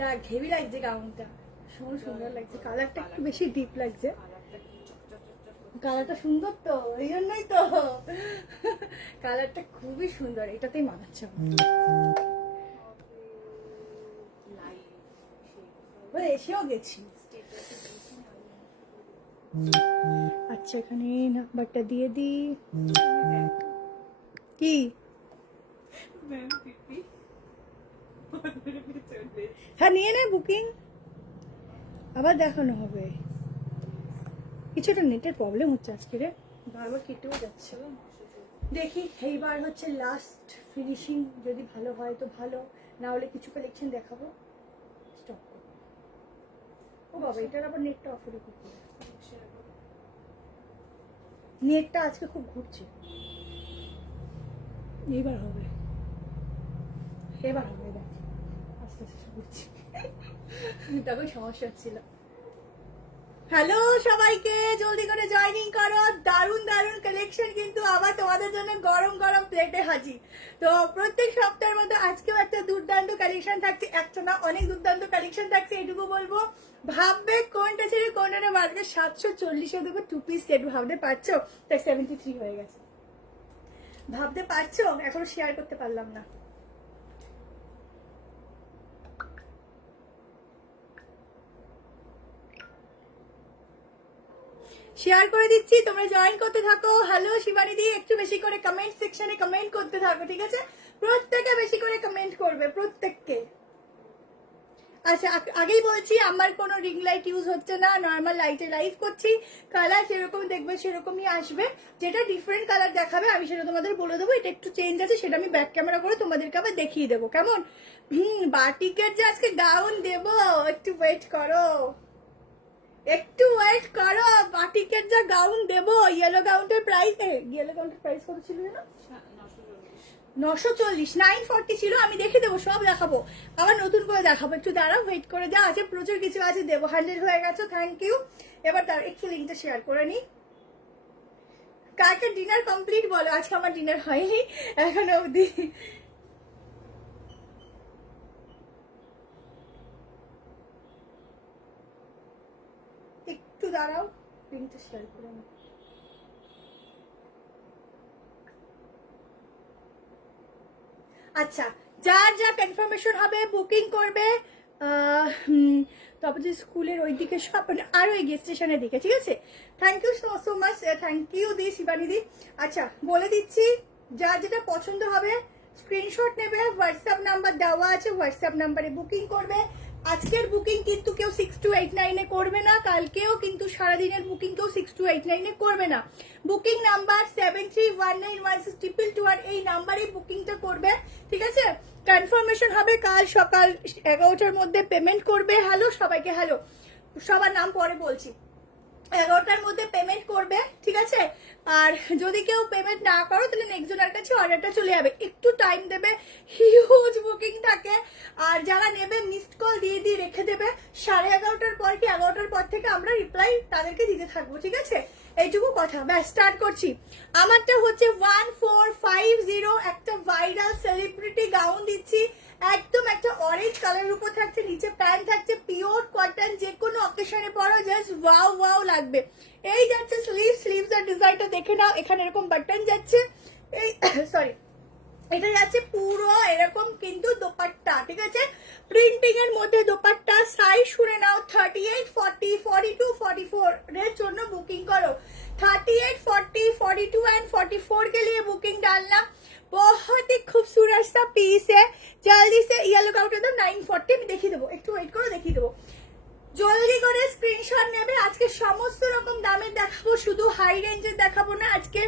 দেখ হেভি লাগছে গাউনটা, সুন্দর লাগছে, কালারটা একটু বেশি ডিপ লাগছে, কালারটা সুন্দর তো, এই জন্যই তো কালারটা খুবই সুন্দর, এটাতেই মানাচ্ছে এসেও গেছি। আচ্ছা এখানে নাম্বারটা দিয়ে দি। কি হ্যাঁ নিয়ে নে বুকিং, আবার দেখানো হবে। কিছুটা নেটের প্রবলেম হচ্ছে আজকে রে, বারবার কেটেও যাচ্ছে। দেখি এইবার হচ্ছে লাস্ট ফিনিশিং, যদি ভালো হয় তো ভালো, না হলে কিছু কালেকশন দেখাবো, স্টপ করবো। ও বাবা এটার আবার নেটটা অফ করে করতে, নেটটা আজকে খুব ঘুরছে। এইবার হবে, এবার হবে, এবার আস্তে আস্তে ঘুরছে তখন সমস্যা হচ্ছিল। হ্যালো সবাইকে, জলদি করে জয়েনিং করো, দারুণ দারুণ কালেকশন কিন্তু আবার তোমাদের জন্য গরম গরম প্লেটে হাজির। তো প্রত্যেক সপ্তাহের মতো আজকেও একটা দুর্দান্ত কালেকশন থাকছে, একটা না অনেক দুর্দান্ত কালেকশন থাকছে, এটুকু বলবো। ভাববে কোনটা ছেড়ে কোনটা বাড়বে, 740 দেবো 2 পিস সেট, ভাবতে পারছো? তাই 73 হয়ে গেছে, ভাবতে পারছো? এখনো শেয়ার করতে পারলাম না। শেয়ার করে দিচ্ছি, তোমরা জয়েন করতে থাকো। হ্যালো শিবানী দি, একটু বেশি করে কমেন্ট সেকশনে কমেন্ট করতে থাকো, ঠিক আছে? প্রত্যেকে বেশি করে কমেন্ট করবে, প্রত্যেককে। আচ্ছা আগেই বলছি, আমার কোনো রিং লাইট ইউজ হচ্ছে না, নর্মাল লাইটে লাইভ করছি। কালার যেরকম দেখবে সেরকমই আসবে, যেটা ডিফারেন্ট কালার দেখাবে আমি সেটা তোমাদের বলে দেবো, এটা একটু চেঞ্জ আছে, সেটা আমি ব্যাক ক্যামেরা করে তোমাদেরকে আবার দেখিয়ে দেবো, কেমন? বাটিকের যে আজকে গাউন দেবো, একটু ওয়েট করো, একটু ওয়েট করো, বাটিকের যা গাউন দেবো। ইয়েলো গাউনটার প্রাইস, ইয়েলো গাউনটার প্রাইস কত ছিল না? 940, 940 ছিল, আমি দেখে দেবো, সব দেখাবো, আবার নতুন করে দেখাবো, একটু দাঁড়াও, ওয়েট করে, যা আছে প্রচুর কিছু আছে দেবো। 100 হয়ে গেছে, থ্যাংক ইউ। এবার তার একটু লিঙ্কটা শেয়ার করে নি। কালকে ডিনার কমপ্লিট বলো, আজকে আমার ডিনার হয়নি এখনো অবধি। একটু দাঁড়াও, লিঙ্কটা শেয়ার করে নি। আচ্ছা যার যা কনফার্মেশন হবে বুকিং করবে, তারপর যে স্কুলের ওই দিকে সব আরো এগিয়ে স্টেশনের দিকে, ঠিক আছে? Thank you so much, thank you দি শিবানী দি। আচ্ছা বলে দিচ্ছি, যার যেটা পছন্দ হবে স্ক্রিনশট নেবে, হোয়াটসঅ্যাপ নাম্বার দেওয়া আছে, হোয়াটসঅ্যাপ নাম্বারে বুকিং করবে। আজকের বুকিং কিন্তু কেউ 6289 করবে না, কালকেও কিন্তু সারাদিনের বুকিং কেউ 6289 করবে না। বুকিং নাম্বার 73191622, এই নাম্বারে বুকিংটা করবে, ঠিক আছে? কনফার্মেশন হবে কাল সকাল 11টার মধ্যে, পেমেন্ট করবে। হ্যালো সবাইকে, হ্যালো, সবার নাম পরে বলছি। 11টার মধ্যে পেমেন্ট করবে, ঠিক আছে? আর যদি কেউ পেমেন্ট না করো তাহলে নেক্সট জনের কাছে অর্ডারটা চলে যাবে, একটু টাইম দেবে, হিউজ বুকিং থাকে। আর যারা নেবে মিসড কল দিয়ে দিয়ে রেখে দেবে, 11:30টার পর কি 11টার পর থেকে আমরা রিপ্লাই তাদেরকে দিতে থাকবো, ঠিক আছে? এইটুকু কথা, ব্যাস স্টার্ট করছি। আমারটা হচ্ছে 1450, একটা ভাইরাল সেলিব্রিটি গাউন দিচ্ছি, একদম একটা অরেঞ্জ কালারের উপর থাকছে, নিচে প্যান্ট থাকছে, পিওর কটন, যে কোনো অকেশনে পরো জাস্ট ওয়াও ওয়াও লাগবে। এই যাচ্ছে স্লিভস আর ডিজাইনটা দেখে নাও, এখানে এরকম বাটন যাচ্ছে, এই সরি এটা যাচ্ছে পুরো এরকম কিন্তু দোপাট্টা, ঠিক আছে? প্রিন্টিং এর মধ্যে দোপাট্টা। সাইজ শুনে নাও, 38, 40, 42, 44 এর জন্য বুকিং করো। 38, 40, 42 एंड 44 के लिए बुकिंग डालना। बहुत ही खूबसूरत सा पीस है, जल्दी से येलो काउंट एकदम 940 আমি দেখিয়ে দেবো, একটু ওয়েট করো, দেখিয়ে দেবো। জলদি করে স্ক্রিনশট নেবে, আজকে সমস্ত রকম দামের দেখাবো, শুধু হাই রেঞ্জের দেখাবো না, আজকে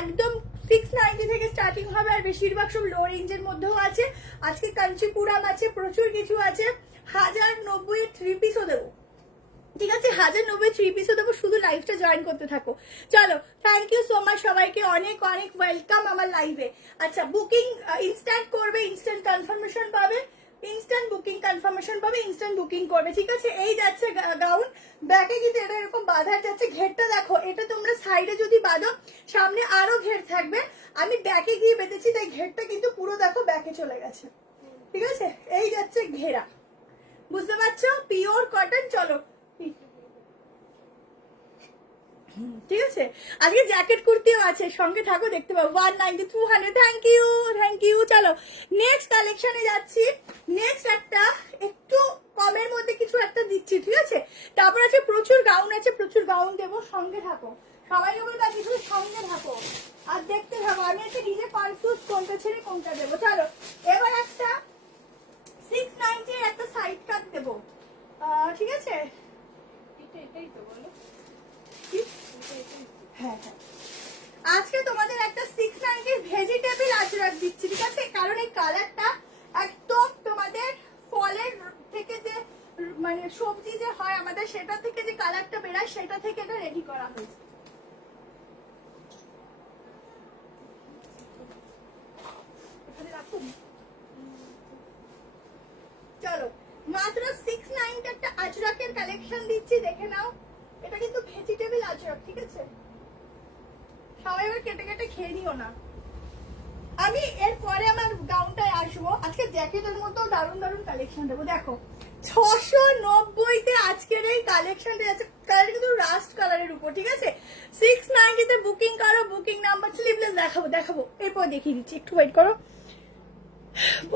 একদম 690 থেকে স্টার্টিং হবে, আর বেশিরভাগ সব লো রেঞ্জের মধ্যেও আছে। আজকে কাঞ্চিপুরাম আছে, প্রচুর কিছু আছে। 1090 3 পিসও দেবো, ঠিক আছে? 1090 3 পিসও দেবো, শুধু লাইভটা জয়েন করতে থাকো। চলো, থ্যাংক ইউ সো মাচ সবাইকে, অনেক অনেক ওয়েলকাম আমার লাইভে। আচ্ছা বুকিং ইনস্ট্যান্ট করবে, ইনস্ট্যান্ট কনফার্মেশন পাবে, ইনস্ট্যান্ট বুকিং কনফার্মেশন পাবে, ইনস্ট্যান্ট বুকিং করবে, ঠিক আছে? এই যাচ্ছে গাউন, ব্যাকে কিন্তু এটা এরকম বাঁধা যাচ্ছে, ঘেরটা দেখো, এটা তোমরা সাইডে যদি বাঁধো সামনে আরো ঘের থাকবে, আমি ব্যাকে গিয়ে বেঁধেছি তাই ঘেরটা কিন্তু পুরো দেখো ব্যাকে চলে গেছে, ঠিক আছে? এই যাচ্ছে ঘেরা, বুঝতে পারছো? Pure cotton. চলো ঠিক আছে, আজকে জ্যাকেট কুর্তিও আছে, সঙ্গে থাকো, দেখতে পাবো। 190 200, থ্যাংক ইউ থ্যাংক ইউ। চলো নেক্সট কালেকশনে যাচ্ছি। নেক্সট একটা একটু কমের মধ্যে কিছু একটা দিচ্ছি, ঠিক আছে? তারপর আছে প্রচুর গাউন, আছে প্রচুর গাউন দেবো, সঙ্গে থাকো। সবাইকে বলবো কিছু সঙ্গে থাকো আর দেখতে থাকো। আমি একটা নিজে কনফিউজ কোনটা ছেড়ে কোনটা দেবো। চলো এবার একটা 690 এর একটা সাইড কাট দেবো, ঠিক আছে? এটাই তো বলো। হ্যাঁ হ্যাঁ, আজকে তোমাদের একটা 690 ভেজিটেবল আজরাক দিচ্ছি, ঠিক আছে? কারণ এই কালারটা একদম তোমাদের ফলের থেকে যে মানে সবজি যে হয় আমাদের, সেটা থেকে যে কালারটা বেরায় সেটা থেকে এটা রেডি করা হয়েছে। চলো মাত্র 690 একটা আজরাকের কালেকশন দিচ্ছি, দেখে নাও। এটা কিন্তু ভেজিটেবল আজরাক, ঠিক আছে? সবাই এবার কেটে কেটে খেয়ে নিও না। আমি এরপরে আমার গাউনটায় আসবো। আজকে জ্যাকেটের মতো দারুণ দারুণ কালেকশন দেবো। দেখো 690-তে আজকের এই কালেকশনটা আছে, কালার কিন্তু রাস্ট কালারের উপর, ঠিক আছে? 690-তে বুকিং করো, বুকিং নাম্বার স্লিভলেস দেখাবো এরপর দেখিয়ে দিচ্ছি, একটু ওয়েট করো।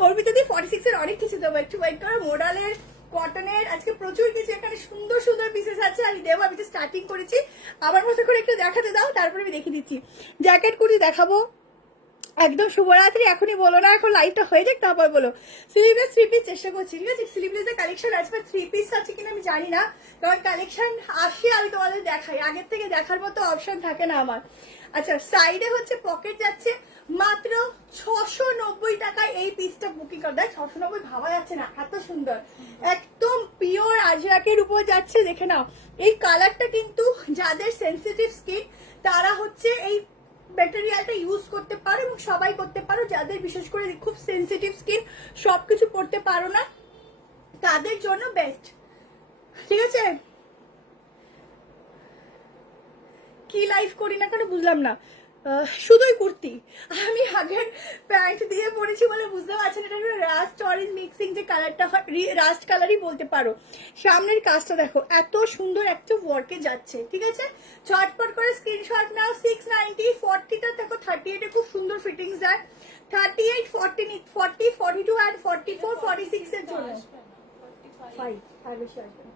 ওর ভিতরে 46 এর অনেক কিছু দেবো, একটু ওয়েট করো। মোডালের, কটনের, আজকে প্রচুর কিছু এখানে সুন্দর সুন্দর পিসেস আছে। আমি দেবো, আমি তো স্টার্টিং করেছি, আমার মতো করে একটু দেখাতে দাও, তারপরে আমি দেখিয়ে দিচ্ছি। জ্যাকেট কুর্তি দেখাবো একদম শুভরাত্রি, এখনই বলো না, এখন লাইভটা হয়ে যাক তারপর বলো। স্লিভলেস 3 পিস চেষ্টা করছি, ঠিক আছে? স্লিভলেসের কালেকশন আসবে, 3 পিস আছে কিনা আমি জানি না, কারণ কালেকশন আসে আমি তোমাদের দেখাই, আগের থেকে দেখার মতো অপশন থাকে না আমার। আচ্ছা সাইডে হচ্ছে পকেট যাচ্ছে, মাত্র 690 টাকায় এই পিসটা বুকিং কর। দেখ 690 ভাবা যাচ্ছে না, এত সুন্দর, একদম পিওর আজরাকের উপর যাচ্ছে, দেখে নাও। এই কালারটা কিন্তু যাদের সেন্সিটিভ স্কিন তারা হচ্ছে এই ম্যাটেরিয়ালটা ইউজ করতে পারো, এবং সবাই করতে পারো। যাদের বিশেষ করে খুব সেন্সিটিভ স্কিন, সবকিছু পড়তে পারো না, তাদের জন্য বেস্ট, ঠিক আছে? কি লাইভ করি না কেন বুঝলাম না, শুধুই কুর্তি। আমি আগের প্যান্ট দিয়ে পরেছি বলে বুঝতে পারছি না, এটা রাস্ট অরেঞ্জ মিক্সিং যে কালারটা হয়, রাস্ট কালারই বলতে পারো। সামনের কাজটা দেখো, এত সুন্দর একটা ওয়ার্কে যাচ্ছে, ঠিক আছে? চটপট করে স্ক্রিনশট নাও। 690, 40টা দেখো, 38-এ খুব সুন্দর ফিটিংস যায়। 38, 40, 40, 42 আর 44, 46 এর জন্য 5 আর বেশি আসবে না।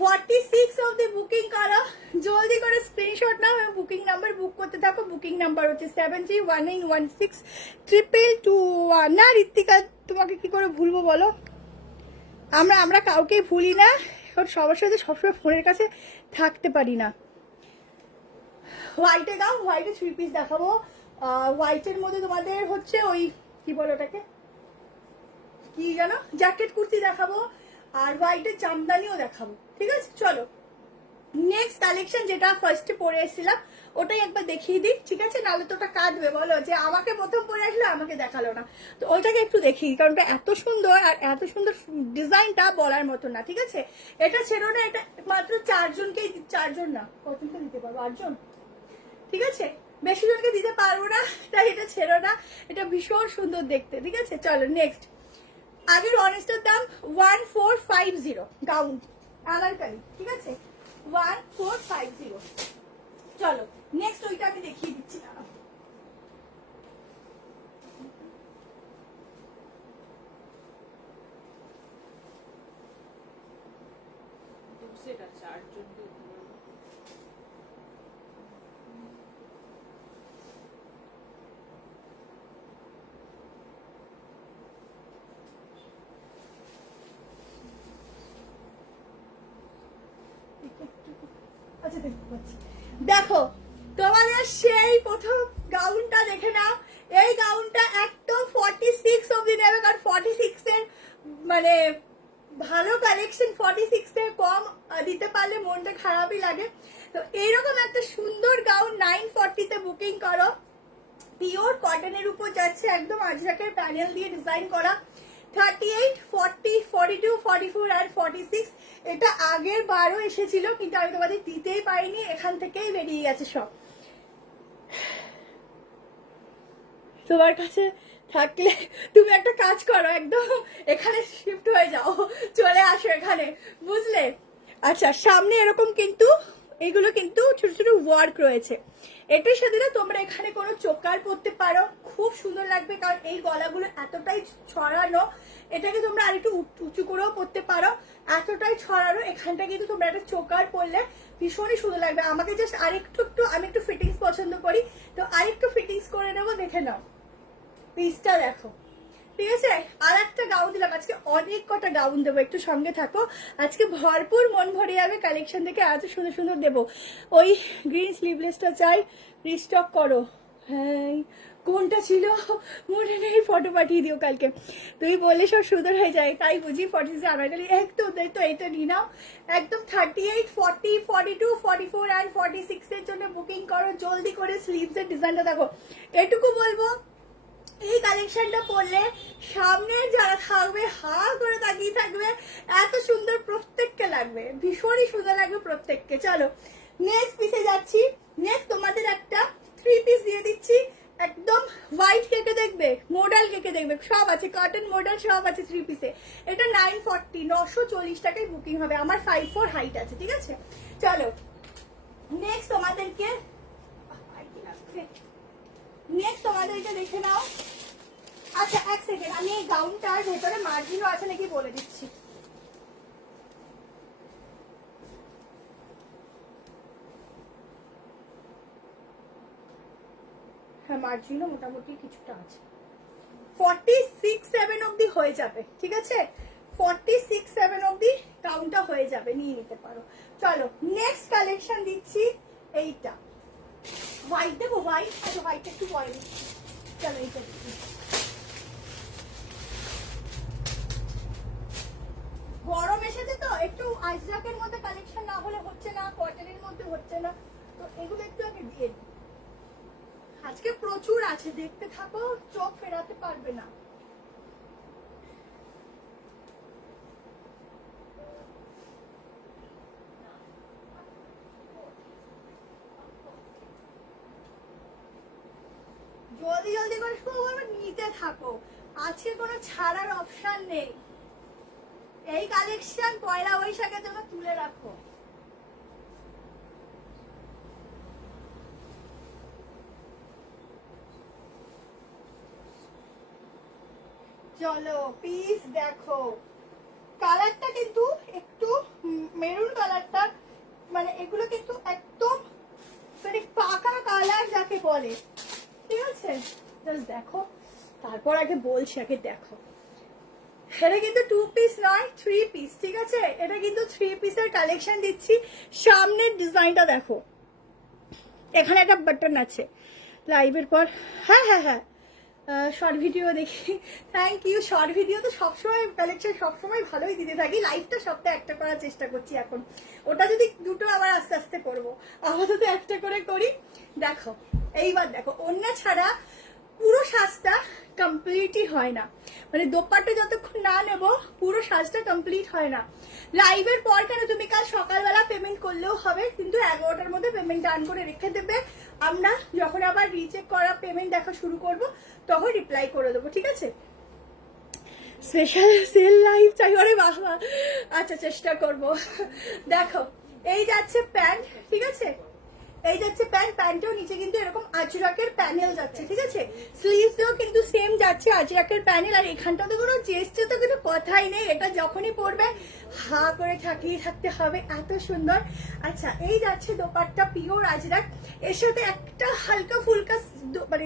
46 অবধি বুকিং করো, জলদি করে স্ক্রিনশট নাও এবং বুকিং নাম্বার বুক করতে থাকো। বুকিং নাম্বার হচ্ছে 7319162221। না ঋত্বিকা, তোমাকে কি করে ভুলবো বলো? আমরা কাউকেই ভুলি না, কারণ সবার সাথে সবসময় ফোনের কাছে থাকতে পারি না। হোয়াইটে দাও, হোয়াইটে 3 পিস দেখাবো। হোয়াইটের মধ্যে তোমাদের হচ্ছে ওই কি বলো ওটাকে, কি জানো, জ্যাকেট কুর্তি দেখাবো, আর হোয়াইটের জামদানিও দেখাবো, ঠিক আছে? চলো নেক্সট কালেকশন, যেটা ফার্স্টে পরে এসেছিলাম ওটাই একবার দেখিয়ে দিই, ঠিক আছে? নাহলে তো ওটা কাটবে, বলো যে আমাকে প্রথম পরে আসলে আমাকে দেখালো না, তো ওইটাকে একটু দেখি, কারণ ওটা এত সুন্দর, আর এত সুন্দর ডিজাইনটা বলার মতো না, ঠিক আছে? এটা ছিল না, এটা মাত্র 4জনকেই, 4জন না, কতজনকে দিতে পারবো, 8জন, ঠিক আছে? বেশি জনকে দিতে পারবো না, তাই এটা ছিল না। এটা ভীষণ সুন্দর দেখতে, ঠিক আছে? চলো নেক্সট। আগের অনেস্টার দাম 1450, গাউন আনারকলি, ঠিক আছে? 1450। চলো নেক্সট ওইটা আমি দেখিয়ে দিচ্ছি না। আচ্ছা দেখো, তোমাদের সেই প্রথম গাউনটা দেখে নাও। এই গাউনটা একদম 46 অবধি নেবে, কারণ 46 এর মানে ভালো কালেকশন, 46 এর কম দিতে পারলে মনটা খারাপই লাগে। তো এইরকম একটা সুন্দর গাউন 940-তে বুকিং করো। পিওর কটনের উপর যাচ্ছে, একদম আজরাকের প্যানেল দিয়ে ডিজাইন করা। 38, 40, 42, 44 আর 46, এটা আগের বারও এসেছিল, কিন্তু আমি তোমাদের দিতেই পারিনি, এখান থেকেই বেরিয়ে গেছে সব। তোমার কাছে থাকলে তুমি একটা কাজ করো, একদম এখানে শিফট হয়ে যাও, চলে আসো এখানে, বুঝলে? আচ্ছা, সামনে এরকম কিন্তু এগুলো কিন্তু ছোট ছোট ওয়ার্ক রয়েছে। এটার সাথে না তোমরা এখানে কোনো চোকার পরতে পারো, খুব সুন্দর লাগবে, কারণ এই গলাগুলো এতটাই ছড়ানো। এটাকে তোমরা আরেকটু উঁচু করেও পরতে পারো, এতটাই ছড়ানো। এখানটা কিন্তু তোমরা একটা চোকার পরলে ভীষণই সুন্দর লাগবে। আমাকে জাস্ট আরেকটু আমি একটু ফিটিংস পছন্দ করি, তো আরেকটু ফিটিংস করে নেবো, দেখে নাও পিসটা দেখো, ঠিক আছে? আর একটা গাউন দিলাম, আজকে অনেক কটা গাউন দেবো, একটু সঙ্গে থাকো। আজকে ভরপুর মন ভরে যাবে কালেকশন থেকে, এত সুন্দর সুন্দর দেবো। ওই গ্রিন স্লিভলেসটা চাই, রিস্টক করো। হ্যাঁ, কোনটা ছিল মনে নেই, ফটো পাঠিয়ে দিও কালকে। তুমি বললে সব সুন্দর হয়ে যায়, তাই বুঝি 46 আনারকলি একদম তো এইটা নিয়ে নাও। একদম 38, 40, 42, 44 অ্যান্ড 46 এর জন্য বুকিং করো জলদি করে। স্লিভস এর ডিজাইনটা দেখো। এটুকু বলবো, এই কালেকশনটা পরলে সামনে যারা থাকবে হা করে তাকিয়ে থাকবে, এত সুন্দর প্রত্যেককে লাগবে, ভীষণই সুন্দর লাগবে প্রত্যেককে। চলো নেক্সট পিসে যাচ্ছি। নেক্সট তোমাদের একটা 3 পিস দিয়ে দিচ্ছি, একদম হোয়াইট কেকে দেখবে, মডেল কেকে দেখবে, সব আছে, কটন মডেল সব আছে 3 পিসে। এটা 940, 940 টাকায় বুকিং হবে। আমার 5'4" হাইট আছে, ঠিক আছে? চলো নেক্সট তোমাদেরকে দেখে নাও। আচ্ছা এক সেকেন্ড, আমি এই গাউনটার ভেতরে মার্জিনও আছে নাকি বলে দিচ্ছি। হ্যাঁ, মার্জিনও মোটামুটি কিছুটা আছে। 46-7 অব্দি হয়ে যাবে, ঠিক আছে? 46-7 অব্দি গাউনটা হয়ে যাবে, নিয়ে নিতে পারো। চলো নেক্সট কালেকশন দিচ্ছি, এইটা হোয়াইট দেবো, হোয়াইট। আচ্ছা হোয়াইটটা একটু পরে দিচ্ছি। চলো এইটা দিচ্ছি। গরম এসেছে তো, একটু আজরাকের মধ্যে কালেকশন না হলে হচ্ছে না, কটনের মধ্যে হচ্ছে না, তো এগুলো একটু আগে দিয়ে দিই। আজকে প্রচুর আছে, দেখতে থাকো, চোখ ফেরাতে পারবে না। জলদি জলদি করে শুরু করবে, নিতে থাকো, আজকে কোনো ছাড়ার অপশন নেই। এই কালেকশন পয়লা বৈশাখের জন্য তুলে রাখো। চলো পিস দেখো, কালারটা কিন্তু একটু মেরুন কালারটা, মানে এগুলো কিন্তু একদম মানে পাকা কালার যাকে বলে, ঠিক আছে? জাস্ট দেখো, তারপর আগে বলছি, আগে দেখো। এটা কিন্তু 2 পিস নয়, 3 পিস, ঠিক আছে? এটা কিন্তু 3 পিসের কালেকশন দিচ্ছি। সামনের ডিজাইনটা দেখো, এখানে একটা বাটন আছে লাইভের পর। হ্যাঁ হ্যাঁ হ্যাঁ, শর্ট ভিডিও দেখি, থ্যাংক ইউ। শর্ট ভিডিও তো সবসময় কালেকশন সবসময় ভালোই দিতে থাকি, লাইভটা সপ্তাহে একটা করার চেষ্টা করছি এখন। ওটা যদি দুটো আবার আস্তে আস্তে করবো, আপাতত একটা করে করি। দেখো এইবার দেখো, অন্য ছাড়া পুরো সাজটা কমপ্লিটই হয় না, মানে দোপাট্টা যতক্ষণ না নেব পুরো সাজটা কমপ্লিট হয় না। লাইভের পর কেন, তুমি কাল সকালবেলা পেমেন্ট করলেও হবে, কিন্তু 11টার মধ্যে পেমেন্ট ডান করে রেখে দেবে। আমরা যখন আবার রিচেক করা পেমেন্ট দেখা শুরু করব তখন রিপ্লাই করে দেবো, ঠিক আছে? স্পেশাল সেল লাইভ চাই, ওরে বাবা। আচ্ছা চেষ্টা করব। দেখো এই যাচ্ছে প্যান্ট, ঠিক আছে? এই যাচ্ছে প্যান্ট, প্যান্টেও নিচে কিন্তু এরকম আজরাকের প্যানেল যাচ্ছে, ঠিক আছে? স্লিভসেও কিন্তু সেম যাচ্ছে আজরাকের প্যানেল। আর এখানটাতে কোনো চেস্টে তো কোনো কথাই নেই, এটা যখনই পরবে হা করে থাকিয়ে থাকতে হবে, এত সুন্দর। আচ্ছা এই যাচ্ছে দোপাট্টা পিওর আজরাক, এর সাথে একটা হালকা ফুলকা মানে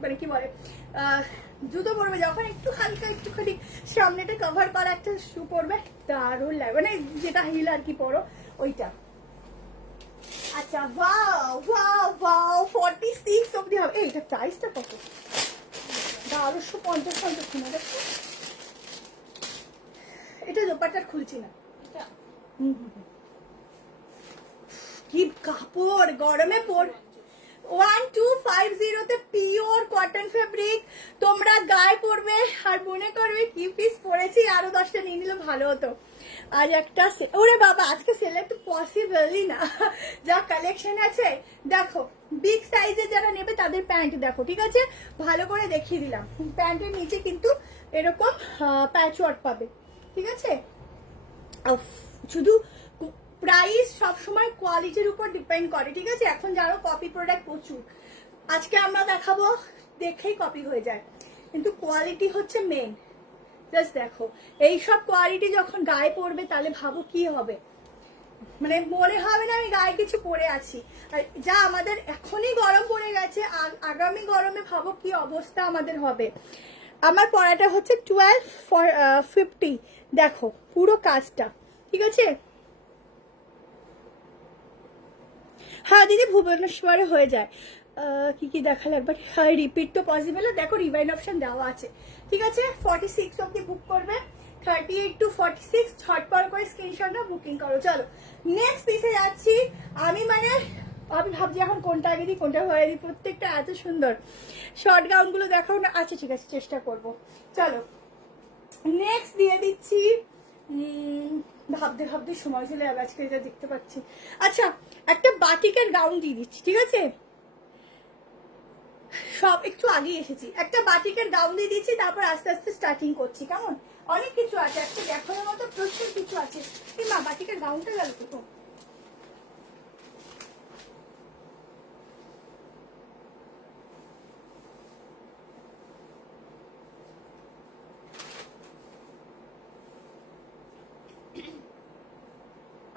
মানে কি বলে জুতো পরবে যখন, একটু হালকা একটুখানি সামনেটা কভার করা একটা শু পরবে, দারুণ লাগবে, মানে যেটা হিল আর কি পরো ওইটা। আচ্ছা ওয়াও ওয়াও ওয়াও, 46 অবধি হবে। এইটা প্রাইসটা কত? 1250 কিনা, দেখো। এটা দোপাট্টার খুলছি না, কি কাপড়, গরমে পর। 1250-তে পিওর কটন ফেব্রিক, তোমরা গায়ে পরবে আর মনে করবে কি পিস পরেছি, আরো 10টা নিয়ে নিলে ভালো হতো। আজ একটা ওরে বাবা, আজকে সেলে তো পসিবলই না, যা কালেকশন আছে। দেখো বিগ সাইজে যারা নেবে তাদের প্যান্ট দেখো, ঠিক আছে? ভালো করে দেখিয়ে দিলাম, প্যান্টের নিচে কিন্তু এরকম প্যাচ ওয়ার্ক পাবে, ঠিক আছে? শুধু প্রাইস সবসময় কোয়ালিটির উপর ডিপেন্ড করে, ঠিক আছে। এখন যারা কপি প্রোডাক্ট প্রচুর, আজকে আমরা দেখাবো, দেখেই কপি হয়ে যায়, কিন্তু কোয়ালিটি হচ্ছে মেন। জাস্ট দেখো, এইসব কোয়ালিটি যখন গায়ে পড়বে তাহলে ভাবো কি হবে, মানে মনে হবে না আমি গায়ে কিছু পরে আছি। আর যা আমাদের এখনই গরম পড়ে গেছে, আগামী গরমে ভাবো কি অবস্থা আমাদের হবে। আমার পড়াটা হচ্ছে 1250, দেখো পুরো কাজটা, ঠিক আছে। হ্যাঁ দিদি, ভুবনেশ্বরে হয়ে যায়। কি কি দেখালে একবার, হ্যাঁ রিপিট তো পসিবল, দেখো রিভাইন অপশন দেওয়া আছে, ঠিক আছে। 46 অব্দি বুক করবে, 38 to 46 ছটপট করে স্ক্রিনশটটা বুকিং করো। চলো নেক্সট পিসে যাচ্ছি। আমি ভাবছি এখন কোনটা আগে দিই কোনটা পরে দিই, প্রত্যেকটা এত সুন্দর। শর্ট গাউনগুলো দেখাও না, আচ্ছা ঠিক আছে চেষ্টা করব। চলো নেক্সট দিয়ে দিচ্ছি। ভাবতে ভাবতে সময় চলে যাবে আজকে, যা দেখতে পাচ্ছি। আচ্ছা একটা বাটিকের গাউন দিয়ে দিচ্ছি, ঠিক আছে। সব একটু আগে এসেছি, একটা বাটিকের গাউন দিয়ে দিচ্ছি, তারপর আস্তে আস্তে স্টার্টিং করছি, কেমন। অনেক কিছু আছে, একটা দেখানোর মতো প্রচুর কিছু আছে। এই মা বাটিকের গাউনটা গেল তো।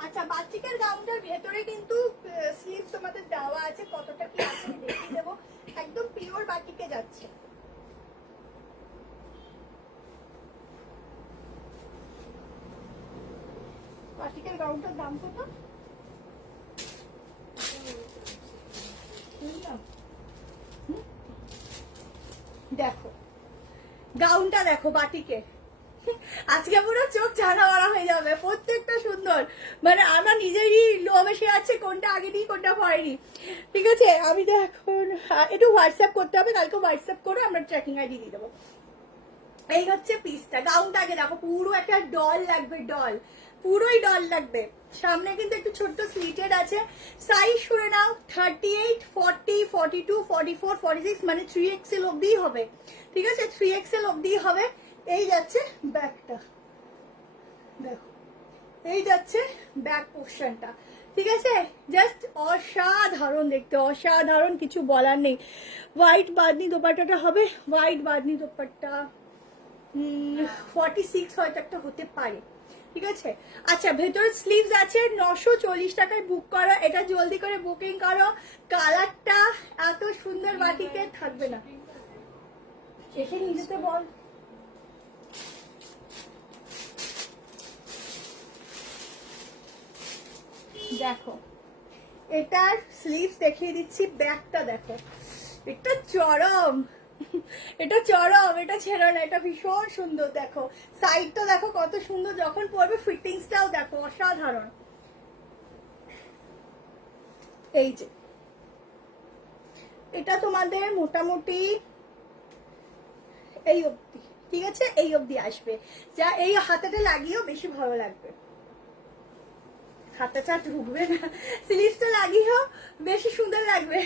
আচ্ছা বাটিকের গাউনটার ভেতরে কিন্তু স্লিভ তোমাদের দেওয়া আছে, কতটা কি আছে দেখিয়ে দেবো। একদম পিওর বাটিকে যাচ্ছে। বাটিকের গাউনটার দাম কত? দেখো গাউনটা দেখো বাটিকে, আজকে পুরো চোখ ছানা মারা হয়ে যাবে, প্রত্যেকটা সুন্দর। মানে আমার নিজেরই লোভ এসে আছে কোনটা আগে দিই কোনটা পরেনি, ঠিক আছে। আমি তো এখন একটু হোয়াটসঅ্যাপ করতে হবে, কালকে হোয়াটসঅ্যাপ করে আমরা ট্র্যাকিং আইডি দিয়ে দেবো। এই হচ্ছে পিসটা, গাউনটা আগে দেখো, পুরো একটা ডল লাগবে, ডল পুরোই ডল লাগবে। সামনে কিন্তু একটু ছোট্ট স্লিটেড আছে। সাইজ শুনে নাও 38, 40, 42, 44, 46, মানে 3XL অব্দি হবে, ঠিক আছে। 3XL অব্দি হবে। এই যাচ্ছে ব্যাকটা, দেখো এই যাচ্ছে ব্যাক পোর্শনটা, ঠিক আছে। জাস্ট অসাধারণ দেখতে, অসাধারণ, কিছু বলার নেই। হোয়াইট বাঁধনি দোপাট্টাটা হবে, হোয়াইট বাঁধনি দোপাট্টা 46 হয়তো একটা হতে পারে, ঠিক আছে। আচ্ছা ভেতরে স্লিভস আছে, 940 টাকায় বুক করো, এটা জলদি করে বুকিং করো। কালারটা এত সুন্দর বাটিকে থাকবে না, এসে নিজেতে বল। দেখো এটার স্লিভস দেখিয়ে দিচ্ছি, ব্যাকটা দেখো, এটা চরম, এটা চরম, এটা ছেড়ো না, এটা ভীষণ সুন্দর। দেখো সাইডটা দেখো কত সুন্দর, যখন পরবে ফিটিংসটাও দেখো অসাধারণ। এই যে এটা তোমাদের মোটামুটি এই অবধি, ঠিক আছে, এই অবধি আসবে। যা এই হাতাটা লাগিয়েও বেশি ভালো লাগবে, হাতাটা ঢুকবে না, স্লিভসটা লাগিয়েও বেশি সুন্দর লাগবে।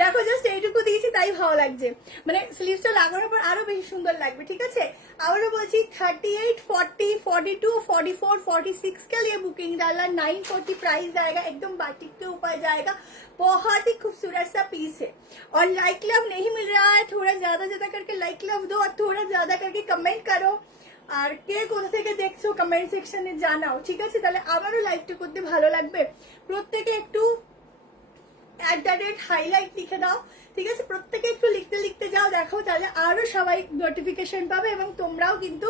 দেখো জাস্ট এইটুকু দিয়েছি তাই ভালো লাগছে, মানে স্লিভসটা লাগানোর পর আরো বেশি সুন্দর লাগবে, ঠিক আছে। আবারও বলছি 38, 40, 42, 44, 46 के लिए बुकिंग डालना, 940 प्राइस जाएगा, एकदम बाटिक के ऊपर जाएगा। बहुत ही खूबसूरत सा पीस है। और लाइक लव नहीं मिल रहा है, थोड़ा ज्यादा करके लाइक लव दो और थोड़ा ज्यादा करके कमेंट करो। আর কে কোথা থেকে দেখছো কমেন্ট সেকশনে জানাও, ঠিক আছে। তাহলে আমারও লাইকটা করতে ভালো লাগবে। প্রত্যেকে একটু হাইলাইট লিখে দাও, ঠিক আছে। প্রত্যেকে একটু লিখতে লিখতে যাও, দেখো তাহলে আরো সবাই নোটিফিকেশন পাবে এবং তোমরাও কিন্তু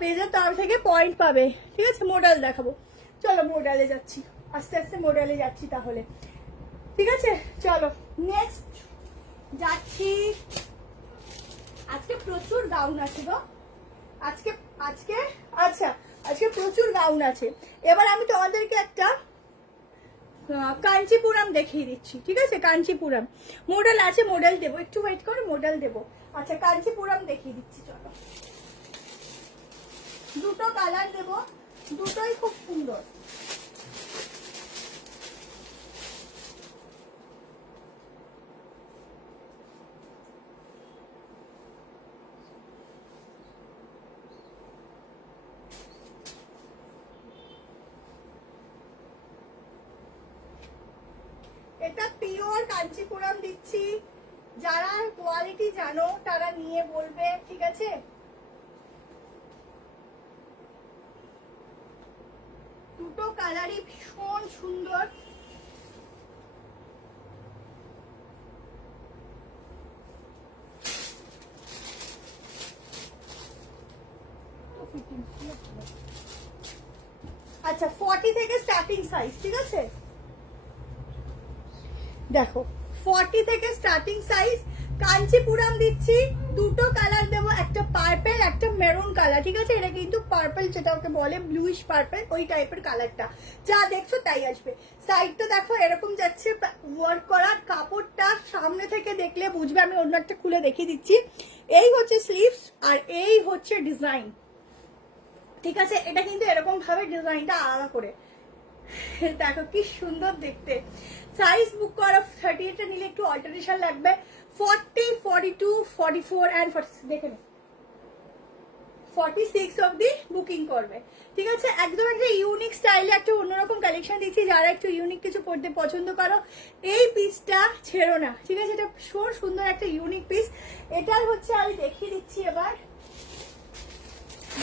পেজের তরফ থেকে পয়েন্ট পাবে, ঠিক আছে। মডেল দেখাবো, চলো মডেলে যাচ্ছি, আস্তে আস্তে মডেলে যাচ্ছি তাহলে, ঠিক আছে। চলো নেক্সট যাচ্ছি। আজকে প্রচুর গাউন আছে গো, আজকে আজকে আচ্ছা আজকে প্রচুর গাউন আছে। এবার আমি তোমাদেরকে একটা কাঞ্চিপুরম দেখিয়ে দিচ্ছি, ঠিক আছে। কাঞ্চিপুরম মডেল আছে, মডেল দেবো, একটু ওয়েট করো, মডেল দেবো। আচ্ছা কাঞ্চিপুরম দেখিয়ে দিচ্ছি, চলো। দুটো কালার দেবো, দুটোই খুব সুন্দর। এটা পিওর কাঞ্চিপুরম দিচ্ছি, যারা কোয়ালিটি জানো তারা নিয়ে বলবে, ঠিক আছে। দুটো কালারই ভীষণ সুন্দর। আচ্ছা 40 থেকে স্টার্টিং সাইজ, ঠিক আছে। দেখো 40 থেকে স্টার্টিং সাইজ কাঞ্চিপুরম দিচ্ছি, দুটো কালার দেবো, একটা পার্পল একটা মেরুন কালার, ঠিক আছে। এটা কিন্তু পার্পল যেটা ওকে বলে, ব্লুইশ পার্পল, ওই টাইপের কালারটা যা দেখছো তাই আসবে। সাইডটা দেখো এরকম যাচ্ছে ওয়ার্ক করার, কাপড়টা সামনে থেকে দেখলে বুঝবে, আমি অন্য একটা খুলে দেখিয়ে দিচ্ছি। এই হচ্ছে স্লিভস আর এই হচ্ছে ডিজাইন, ঠিক আছে। এটা কিন্তু এরকম ভাবে ডিজাইনটা আলাদা করে, দেখো কি সুন্দর দেখতে। সাইজ বুক করো, 38 নিলে একটু অল্টারেশন লাগবে, 40, 42, 44 এন্ড 46 দেখে নে, 46 অবধি বুকিং করবে, ঠিক আছে। একদম একটা ইউনিক স্টাইলে একটা অন্যরকম কালেকশন দিচ্ছি, যারা একটু ইউনিক কিছু পড়তে পছন্দ করো এই পিসটা ছেড়ো না, ঠিক আছে। এটা ভীষণ সুন্দর একটা ইউনিক পিস। এটার হচ্ছে আমি দেখিয়ে দিচ্ছি এবার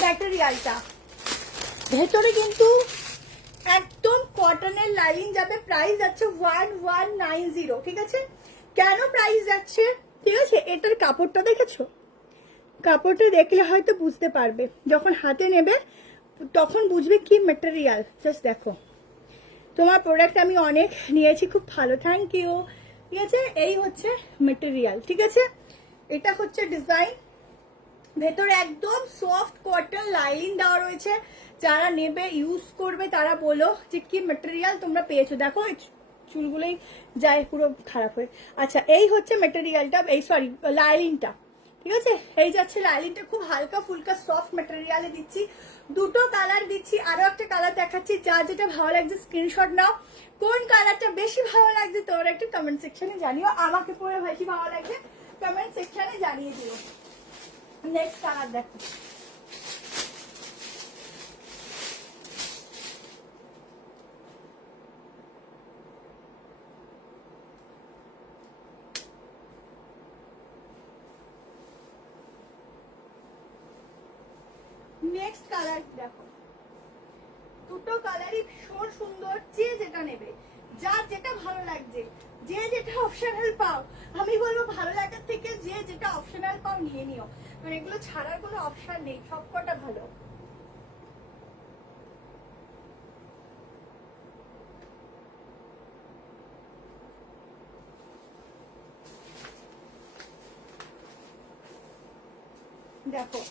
ম্যাটেরিয়ালটা। ভেতরে কিন্তু একদম কটনের লাইনিং যাবে, প্রাইস যাচ্ছে 1190, ঠিক আছে। কেন প্রাইস যাচ্ছে, ঠিক আছে, এটার কাপড়টা দেখেছো, কাপড়টা দেখলে হয়তো বুঝতে পারবে, যখন হাতে নেবে তখন বুঝবে কি ম্যাটেরিয়াল। জাস্ট দেখো, তোমার প্রোডাক্ট আমি অনেক নিয়েছি, খুব ভালো, থ্যাংক ইউ, ঠিক আছে। এই হচ্ছে ম্যাটেরিয়াল, ঠিক আছে। এটা হচ্ছে ডিজাইন, ভেতরে একদম সফট কটন লাইনিং দেওয়া রয়েছে, যারা নেবে ইউজ করবে তারা বলো যে কি ম্যাটেরিয়াল তোমরা পেয়েছো। দেখো চুলগুলোই যায় পুরো খারাপ হয়ে। আচ্ছা এই হচ্ছে ম্যাটেরিয়ালটা, এই সরি লাইনিংটা, ঠিক আছে। এই যাচ্ছে লাইনিংটা, খুব হালকা ফুলকা সফট ম্যাটেরিয়ালে দিচ্ছি, দুটো কালার দিচ্ছি, আরো একটা কালার দেখাচ্ছি, যার যেটা ভালো লাগছে স্ক্রিনশট নাও। কোন কালারটা বেশি ভালো লাগছে তোমরা একটু কমেন্ট সেকশনে জানিও, আমাকে পরে বেশি ভালো লাগছে কমেন্ট সেকশনে জানিয়ে দিও। নেক্সট কালার দেখো, নেক্সট কালার দেখো, দুটো কালারই ভীষণ সুন্দর, যে যেটা নেবে, যার যেটা ভালো লাগছে, যে যেটা অপশনাল পাও, আমি বলবো ভালো লাগার থেকে যে যেটা অপশনাল পাও নিয়ে নিও, মানে এগুলো ছাড়ার কোনো অপশন নেই, সবকটা ভালো। দেখো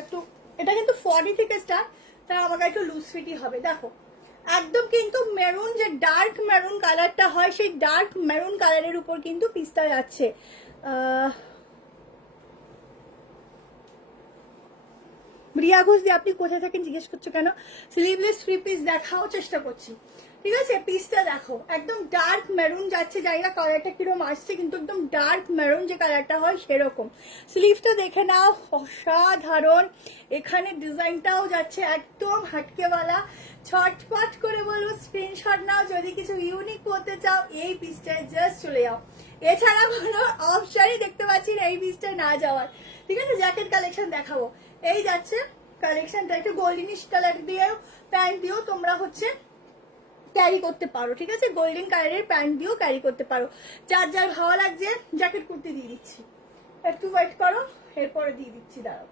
একটু, এটা কিন্তু 40 থেকে স্টার্ট, তাই আমাকে একটু লুজ ফিটই হবে। দেখো একদম কিন্তু মেরুন, যে ডার্ক মেরুন কালারটা হয়, সেই ডার্ক মেরুন কালারের উপর কিন্তু পিসটা যাচ্ছে। রিয়া ঘোষ দিয়ে আপনি কোথায় থাকেন জিজ্ঞেস করছো কেন? স্লিভলেস থ্রি পিস দেখাও চেষ্টা করছি, ঠিক আছে। পিসটা দেখো একদম ডার্ক মেরুন যাচ্ছে, জানি না কালারটা কিরকম আসছে, কিন্তু একদম ডার্ক মেরুন যে কালারটা হয় সেরকম। স্লিভটা দেখে নাও, অসাধারণ। এখানে ডিজাইনটাও যাচ্ছে একদম হাটকেওয়ালা, ছটপট করে বলবো স্ক্রিনশট নাও, যদি কিছু ইউনিক করতে চাও এই পিসটায় জাস্ট চলে যাও, এছাড়া কোনো অপশনই দেখতে পাচ্ছি না এই পিসটায় না যাওয়ার, ঠিক আছে। জ্যাকেট কালেকশন দেখাবো, এই যাচ্ছে কালেকশনটা, একটু গোল্ডেনিশ কালার দিয়েও প্যান্ট দিয়েও তোমরা হচ্ছে ক্যারি করতে পারো, ঠিক আছে। গোল্ডেন কালারের প্যান্ট দিয়েও ক্যারি করতে পারো, যার যার ভালো লাগছে। জ্যাকেট কুর্তি দিয়ে দিচ্ছি, একটু ওয়েট করো, এরপরে দিয়ে দিচ্ছি, দাঁড়াও।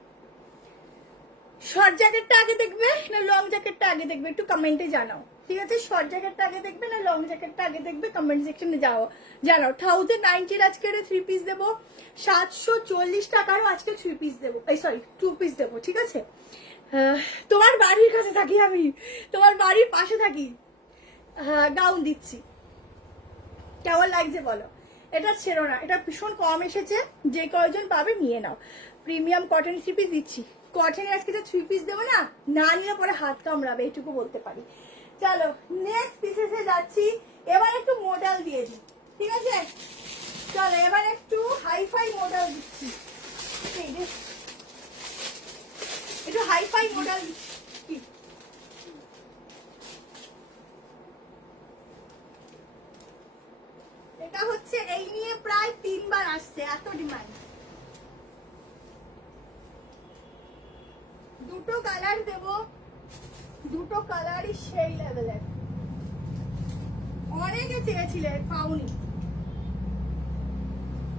শর্ট জ্যাকেটটা আগে দেখবে না লং জ্যাকেটটা আগে দেখবে, একটু কমেন্টে জানাও, ঠিক আছে। শর্ট জ্যাকেটটা আগে দেখবে না লং জ্যাকেটটা আগে দেখবে, কমেন্ট সেকশনে জানাও। 1090 আজকে থ্রি পিস দেবো, 740 টাকারও আজকে থ্রি পিস দেবো, এই সরি 2 পিস দেবো, ঠিক আছে। তোমার বাড়ির কাছে থাকি আমি, তোমার বাড়ির পাশে থাকি। গাউন দিচ্ছি, কেমন লাগছে বলো। এটা ছেড়ো না, এটা ভীষণ কম এসেছে, যে কয়জন পাবে নিয়ে নাও। প্রিমিয়াম কটন থ্রি পিস দিচ্ছি, কটনের আজকে যে থ্রি পিস দেবো না, না নিলে পরে হাত কামড়াবে, এটুকু বলতে পারি। চলো নেক্সট পিসেসে যাচ্ছি, এবার একটু মডেল দিয়ে দিই, ঠিক আছে। চলো এবার একটু হাইফাই মডেল দিচ্ছি, একটু হাইফাই মডেল দিচ্ছি। আসছে, এত ডিমান্ড। দুটো কালার দেবো, দুটো কালারই সেই লেভেলের, অনেকে চেয়েছিলে পাওনি।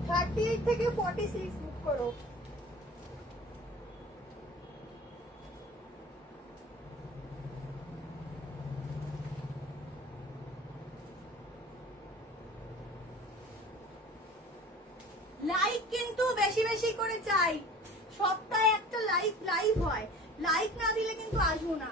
38 থেকে 46 বুক করো। লাইক কিন্তু বেশি বেশি করে চাই, সপ্তাহে একটা লাইভ হয়, লাইক না দিলে কিন্তু আসবো না।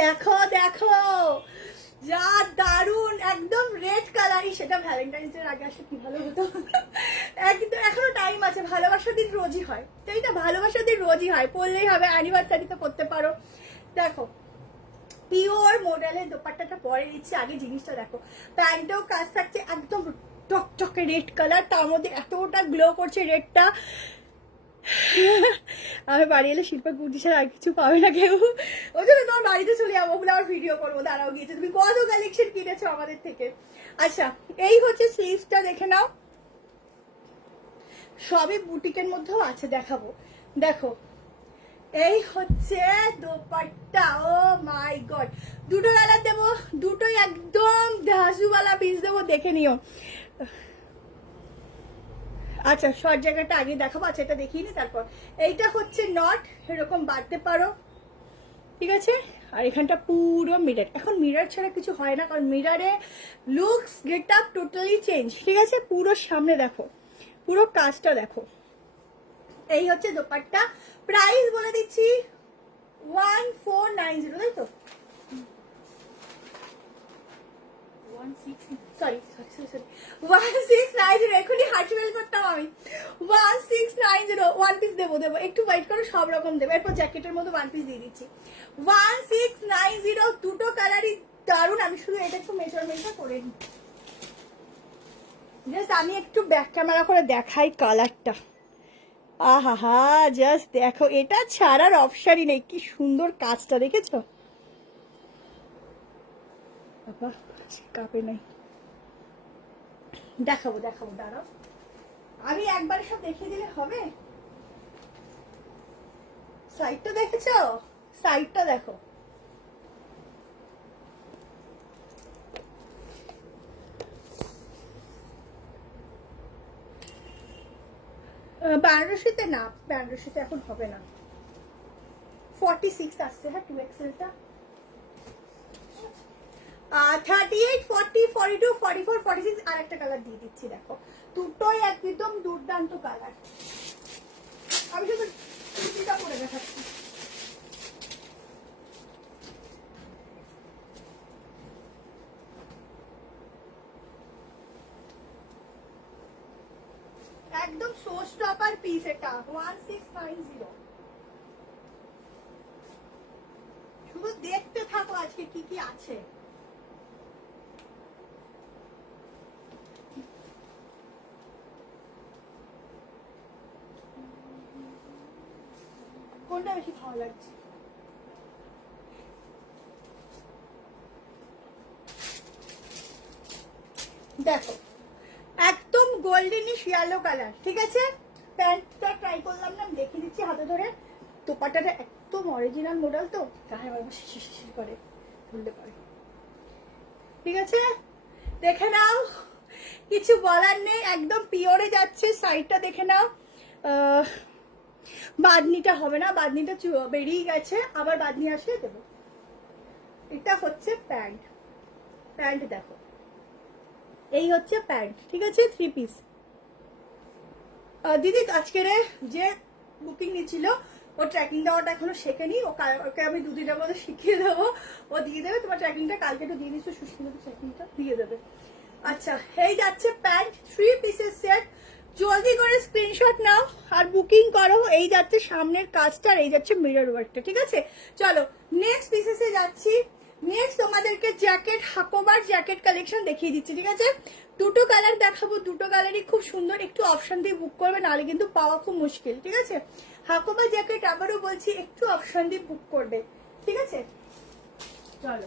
দেখো দেখো যা দারুন, একদম রেড কালারই, সেটা ভ্যালেন্টাইন্স ডে আগে আসলে কি ভালো হতো। একদম এখনো টাইম আছে, ভালোবাসার দিন রোজই হয়, তাই না? ভালোবাসার দিন রোজই হয়, পরলেই হবে, অ্যানিভার্সারি তো করতে পারো। দেখো পিওর মডেলের দোপাট্টাটা পরে দিচ্ছি, আগে জিনিসটা দেখো। প্যান্টেও কাজ থাকছে, একদম টকটকে রেড কালার, তার মধ্যে এতটা গ্লো করছে রেডটা। আমি বাড়ি এলে শিল্পা কুর্তি ছাড়া আর কিছু পাবে না কেউ, ওই জন্য তোমার বাড়িতে চলে যাবো, ওগুলো আমার ভিডিও করবো, দাঁড়াও গিয়েছে। তুমি কত কালেকশন কিনেছো আমাদের থেকে। আচ্ছা এই হচ্ছে স্লিভসটা, দেখে নাও, সবই বুটিকের মধ্যেও আছে, দেখাবো। দেখো এই হচ্ছে দোপাট্টা, ও মাই গড। দুটো কালার দেবো, দুটোই একদম ধাসুওয়ালা পিস দেবো, দেখে নিও। আচ্ছা শর্ট জায়গাটা আগে দেখাবো, আচ্ছা এটা দেখিয়ে নি তারপর। এইটা হচ্ছে নট, এরকম বাঁধতে পারো, ঠিক আছে। আর এখানটা পুরো মিরর, এখন মিরর ছাড়া কিছু হয় না, কারণ মিররে looks get up totally change, ঠিক আছে। পুরো সামনে দেখো, পুরো কাজটা দেখো। এই হচ্ছে দোপাট্টা, প্রাইস বলে দিচ্ছি 1490, তাই তো? সরি 1690, এখনই হার্টওয়েল করতাম আমি। 1690 ওয়ান পিস দেবো, একটু ওয়েট করো, সব রকম দেবো, এরপর জ্যাকেটের মধ্যে ওয়ান পিস দিয়ে দিচ্ছি। 1690, দুটো কালারই দারুন। আমি শুধু এটা একটু মেজারমেন্টটা করে নিই, জাস্ট আমি একটু ব্যাক ক্যামেরা করে দেখাই কালারটা। আহা হা, জাস্ট দেখো, এটা ছাড়ার অপশনই নেই, কি সুন্দর কাজটা, দেখেছো? বাবা কাপে নাই, দেখাবো দেখাবো, দাঁড়াও, আমি একবারে সব দেখিয়ে দিলে হবে। সাইডটা দেখেছো? সাইডটা দেখো, বেনারসিতে না, বেনারসিতে এখন হবে না, 46 আসছে, হ্যাঁ 2XL-টা। 38, 40, 42, 44, 46 আর একটা কালার দিয়ে দিচ্ছি, দেখো দুটোই একদম দুর্দান্ত কালার। আমি শুধু কুর্তিটা পরে দেখাচ্ছি। একদম শো স্টপার পিস এটা, 1690। শুধু দেখতে থাকো আজকে কি কি আছে। কোনটা বেশি ভালো লাগছে? দেখো একদম গোল্ডেনিশ ইয়েলো কালার, ঠিক আছে। প্যান্টটা ট্রাই করলাম না, দেখিয়ে দিচ্ছি হাতে ধরে। দোপাট্টাটা একদম অরিজিনাল মডেল, তো গায়ে বারবার শিশির শিশির করে ধরলে পারে, ঠিক আছে। দেখে নাও, কিছু বলার নেই, একদম পিওরে যাচ্ছে। সাইডটা দেখে নাও, বাদনিটা হবে না, বাদনিটা বেরিয়ে গেছে, আবার বাদনি আসলে দেবো। এটা হচ্ছে প্যান্ট, প্যান্ট দেখো, এই হচ্ছে প্যান্ট, ঠিক আছে, 3 পিস। দিদি আজকের যে বুকিং নিচ্ছিল, ও ট্র্যাকিং দেওয়াটা এখনো শেখেনি, ওকে আমি 2 দিনের মধ্যে শিখিয়ে দেবো, ও দিয়ে দেবে। তোমার ট্র্যাকিংটা কালকে একটু দিয়ে দিচ্ছ, সুস্মিতা ট্র্যাকিংটা দিয়ে দেবে। আচ্ছা এই যাচ্ছে প্যান্ট, 3 পিসের সেট, জলদি করে স্ক্রিনশট নাও আর বুকিং করো। এই যাচ্ছে সামনের কাজটা, আর এই যাচ্ছে মিরর ওয়ার্কটা, ঠিক আছে। চলো নেক্সট পিসেসে যাচ্ছি। নেক্সট তোমাদেরকে জ্যাকেট, হাকোবার জ্যাকেট কালেকশন দেখিয়ে দিচ্ছি, ঠিক আছে? দুটো কালার দেখাবো, দুটো কালারই খুব সুন্দর, একটু অপশন দিয়ে বুক করবে, নাহলে কিন্তু পাওয়া খুব মুশকিল, ঠিক আছে? হাকোবার জ্যাকেট আবারও বলছি একটু অপশন দিয়ে বুক করবে, ঠিক আছে? চলো,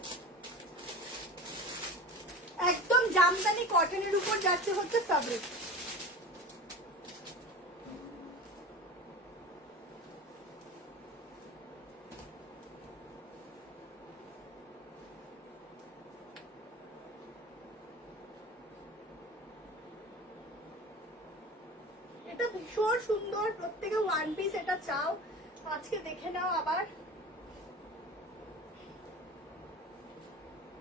একদম জামদানি কটনের উপর যাচ্ছে হচ্ছে ফ্যাব্রিক। এটা ভীষণ সুন্দর, প্রত্যেকে ওয়ান পিস এটা চাও, আজকে দেখে নাও আবার,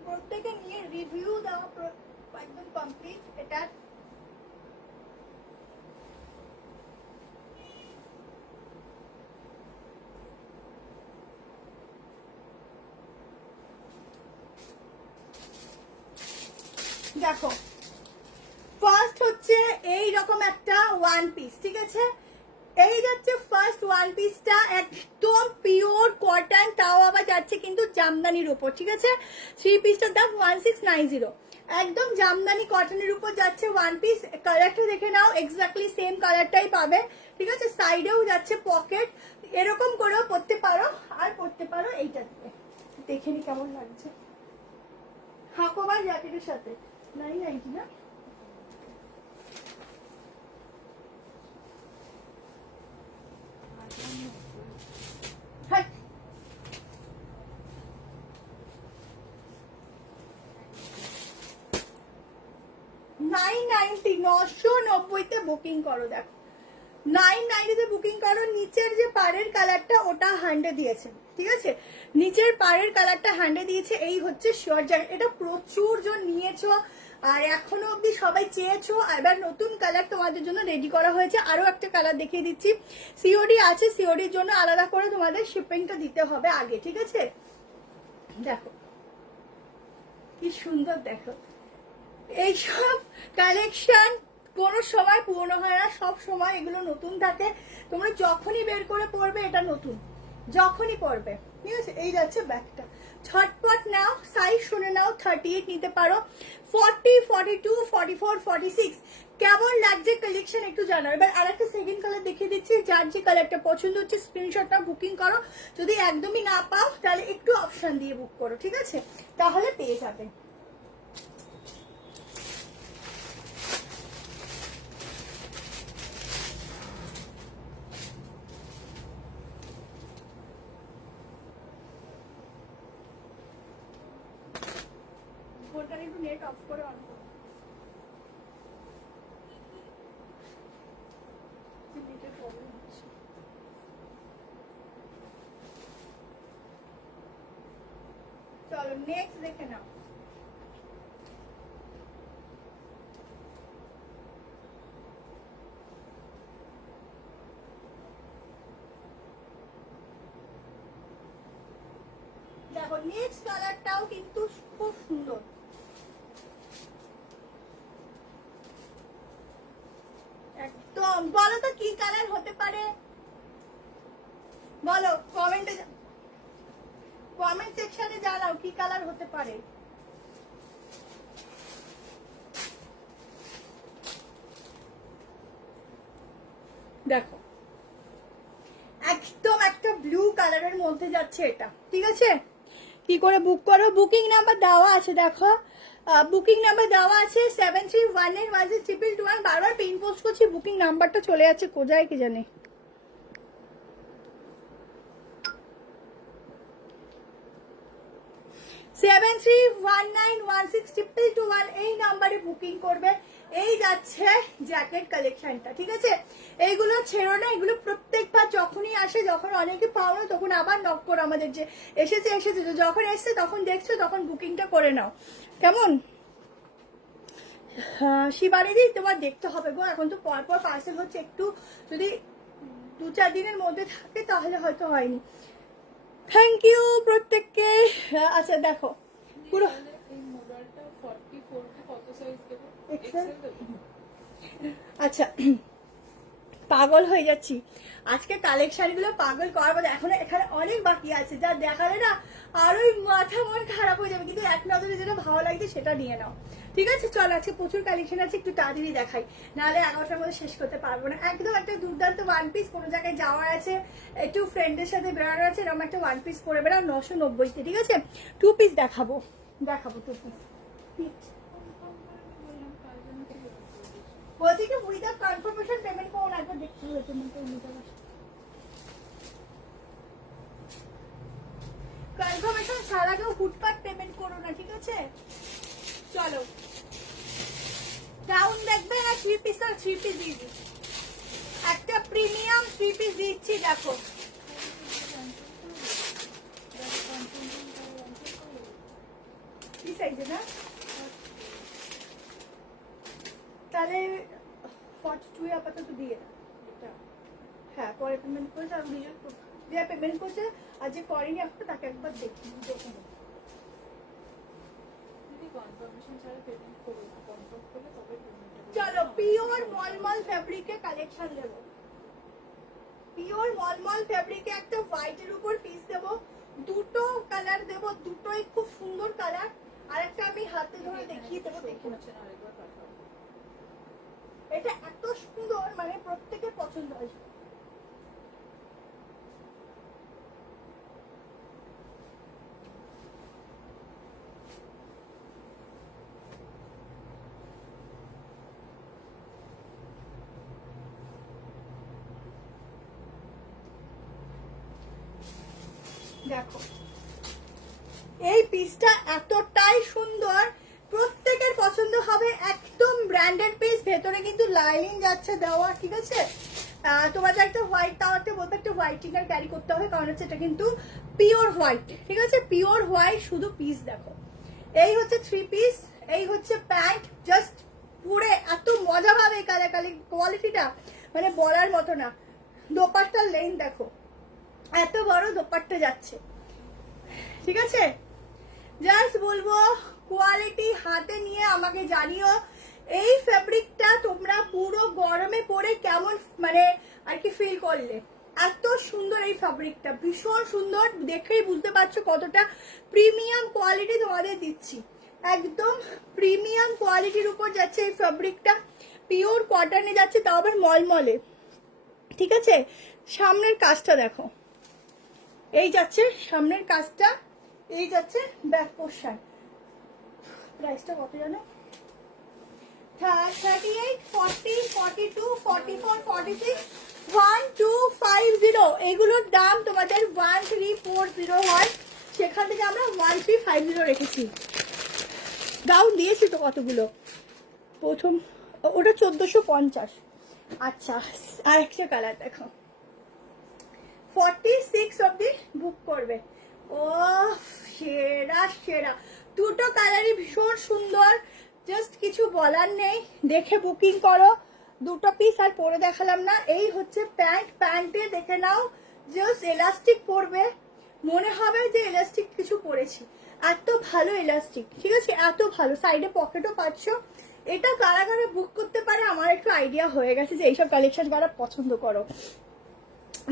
প্রত্যেকে নিয়ে রিভিউ দেওয়া একদম কমপ্লিট। এটা দেখো, ফার্স্ট হচ্ছে এই রকম একটা ওয়ান পিস, ঠিক আছে? এই যাচ্ছে ফার্স্ট ওয়ান পিসটা, একদম পিওর কটন, তাও আবার যাচ্ছে কিন্তু জামদানির উপর, ঠিক আছে? থ্রি পিসটার দাম 1690, একদম জামদানি কটনের উপর যাচ্ছে ওয়ান পিস। কালারটা দেখে নাও, এক্স্যাক্টলি সেম কালারটাই পাবে, ঠিক আছে? সাইডেও যাচ্ছে পকেট, এরকম করেও পরতে পারো, আর পরতে পারো এইটা দিয়ে। দেখে নি কেমন লাগছে, হাকোবার জ্যাকেটের সাথে 990 না? $990 বুকিং করো। দেখো 990 বুকিং করো। নিচের যে পাড়ের কালারটা ওটা হ্যান্ডে দিয়েছে, ঠিক আছে? নিচের পাড়ের কালারটা হ্যান্ডে দিয়েছে। এই হচ্ছে শিওর জ্যাকেট, এটা প্রচুর জন নিয়েছো আর এখনো অব্দি সবাই চেয়েছো। এবার নতুন কালার তোমাদের জন্য রেডি করা হয়েছে, আরো একটা কালার দেখিয়ে দিচ্ছি। সিওডি আছে, সিওডির জন্য আলাদা করে তোমাদের শিপিংটা দিতে হবে আগে, ঠিক আছে? দেখো কি সুন্দর, দেখো এইসব কালেকশন কোনো সময় পুরনো হয় না, সব সময় এগুলো নতুন থাকে। তোমরা যখনই বের করে পড়বে এটা নতুন, যখনই পড়বে, ঠিক আছে? এই যাচ্ছে ব্যাগটা, ছটপট নাও, সাইজ শুনে নাও। 38 নিতে পারো, 40, 42, 44, 46। কেমন লাগছে কালেকশন একটু জানাও। এবার আরেকটা সেকেন্ড কালার দেখিয়ে দিচ্ছি, যার যে কালারটা পছন্দ হচ্ছে স্ক্রিনশটটা বুকিং করো। যদি একদমই না পাও তাহলে একটু অপশন দিয়ে বুক করো, ঠিক আছে? তাহলে পেয়ে যাবে। ফোনটা একটু নেট অফ করে অন করো, নেটের প্রবলেম হচ্ছে। চলো নেক্সট দেখে নাও। দেখো নেক্সট কালারটাও কিন্তু খুব সুন্দর, একদম। বলো তো কি কালার হতে পারে, বলো কমেন্টে, কমেন্ট সেকশনে জানাও কি কালার হতে পারে। দেখো একদম একটা ব্লু কালারের মধ্যে যাচ্ছে এটা, ঠিক আছে? কি করে বুক করো, বুকিং নাম্বার দেওয়া আছে, দেখো বুকিং নাম্বার দেওয়া আছে 7318162221। বারবার পিন পোস্ট করছি, বুকিং নাম্বারটা চলে যাচ্ছে কোথায় কি জানি। 7319162221 এই নাম্বারে বুকিং করবে। এই যাচ্ছে জ্যাকেট কালেকশনটা, ঠিক আছে? এইগুলো ছেড়ো না, এগুলো প্রত্যেকবার যখনই আসে, যখন অনেকে পাও না তখন আবার নক করো আমাদের, যে এসেছে এসেছে, যখন এসছে তখন দেখছো তখন বুকিংটা করে নাও, কেমন? শিবানীদি তোমার দেখতে হবে গো, এখন তো পরপর পার্সেল হচ্ছে, একটু যদি 2-4 দিনের মধ্যে থাকে তাহলে হয়তো হয়নি। থ্যাংক ইউ প্রত্যেককে। আচ্ছা দেখো পুরো আচ্ছা পাগল হয়ে যাচ্ছি আজকে কালেকশন গুলো, পাগল করার মধ্যে এখন এখানে অনেক বাকি আছে, যা দেখালে না আরোই মাথা মন খারাপ হয়ে যাবে, কিন্তু এক নজরে যেটা ভালো লাগছে সেটা নিয়ে নাও, ঠিক আছে? চল আজকে প্রচুর কালেকশন আছে, একটু তাড়াতাড়ি দেখাই, নাহলে 11টার মধ্যে শেষ করতে পারবো না। একদম একটা দুর্দান্ত ওয়ান পিস, কোনো জায়গায় যাওয়ার আছে, একটু ফ্রেন্ডের সাথে বেরোনোর আছে, এরকম একটা ওয়ান পিস পরে বেড়াও 990, ঠিক আছে? 2 পিস দেখাবো 2 পিস বলছি কি, উইদাউট কনফার্মেশন পেমেন্ট করুন, একবার দেখতে হবে কনফার্মেশন ছাড়া কেউ হুটপাট পেমেন্ট করো না, ঠিক আছে? চলো ডাউন দেখবে না, 3 পিস আর 3 পিস দিয়ে দিই, একটা প্রিমিয়াম 3 পিস দিচ্ছি, দেখো কি সাইজে না, তাহলে 42 আপাতত দিয়ে দাও এটা। হ্যাঁ পরে পেমেন্ট করেছে, আর নিজের যে পেমেন্ট করছে আর যে করেনি একটা তাকে একবার দেখি দেখুন। চলো পিওর মলমল ফ্যাব্রিকে কালেকশন দেব, পিওর মলমল ফ্যাব্রিকে একটা হোয়াইটের উপর পিস দেব, দুটো কালার দেব, দুটোই খুব সুন্দর কালার, আর একটা আমি হাতে ধরে দেখিয়ে দেবো, দেখুন এটা এত সুন্দর, মানে প্রত্যেকের পছন্দ আসবে। দেখো এই পিসটা এতটাই সুন্দর, প্রত্যেকের পছন্দ হবে, একদম ব্র্যান্ডেড পিস, ভেতরে কিন্তু লাইনিং যাচ্ছে দেওয়া, ঠিক আছে? তোমাদের একটা হোয়াইট, তাও একটা বলতে একটা হোয়াইটিংটার ক্যারি করতে হবে, কারণ হচ্ছে এটা কিন্তু পিওর হোয়াইট, ঠিক আছে? পিওর হোয়াইট, শুধু পিস দেখো, এই হচ্ছে 3 পিস, এই হচ্ছে প্যান্ট, জাস্ট পুরে এত মজা পাবে এই কালার কোয়ালিটিটা, মানে বলার মতো না। দোপাট্টার লেন দেখো, এত বড় দোপাট্টা যাচ্ছে, ঠিক আছে? জাস্ট বলবো কোয়ালিটি হাতে নিয়ে আমাকে জানিও, এই ফেব্রিকটা তোমরা পুরো গরমে পরে কেমন মানে আর কি ফিল করলে। এত সুন্দর এই ফেব্রিকটা, ভীষণ সুন্দর, দেখেই বুঝতে পারছো কতটা প্রিমিয়াম কোয়ালিটি তোমাদের দিচ্ছি, একদম প্রিমিয়াম কোয়ালিটির উপর যাচ্ছে এই ফেব্রিকটা, পিওর কটনে যাচ্ছে, তাও আবার মলমলে, ঠিক আছে? সামনের কাজটা দেখো, এই যাচ্ছে সামনের কাজটা, এই যাচ্ছে ব্যাক পোর্শন, প্রাইসটা কত জানো? 38, 40, 42, 44, 46, 1250, এগুলোর দাম তোমাদের 1340 হয়, সেখান থেকে আমরা 1350 রেখেছি, ডাউন দিয়েছি তো কতগুলো, প্রথম ওটা 1450। আচ্ছা আর একটা কালার দেখো, 46 অব্দি বুক করবে, ও সেরা সেরা, দুটো কালারই ভীষণ সুন্দর, জাস্ট কিছু বলার নেই, দেখে বুকিং করো। 2 পিস আর পরে দেখালাম না, এই হচ্ছে প্যান্ট, প্যান্টে দেখে নাও জাস্ট এলাস্টিক পরবে, মনে হবে যে এলাস্টিক কিছু পরেছি, এত ভালো এলাস্টিক, ঠিক আছে? এত ভালো, সাইডে পকেটও পাচ্ছ, এটা কারা কারা বুক করতে পারে আমার একটু আইডিয়া হয়ে গেছে যে এইসব কালেকশন কারা পছন্দ করো,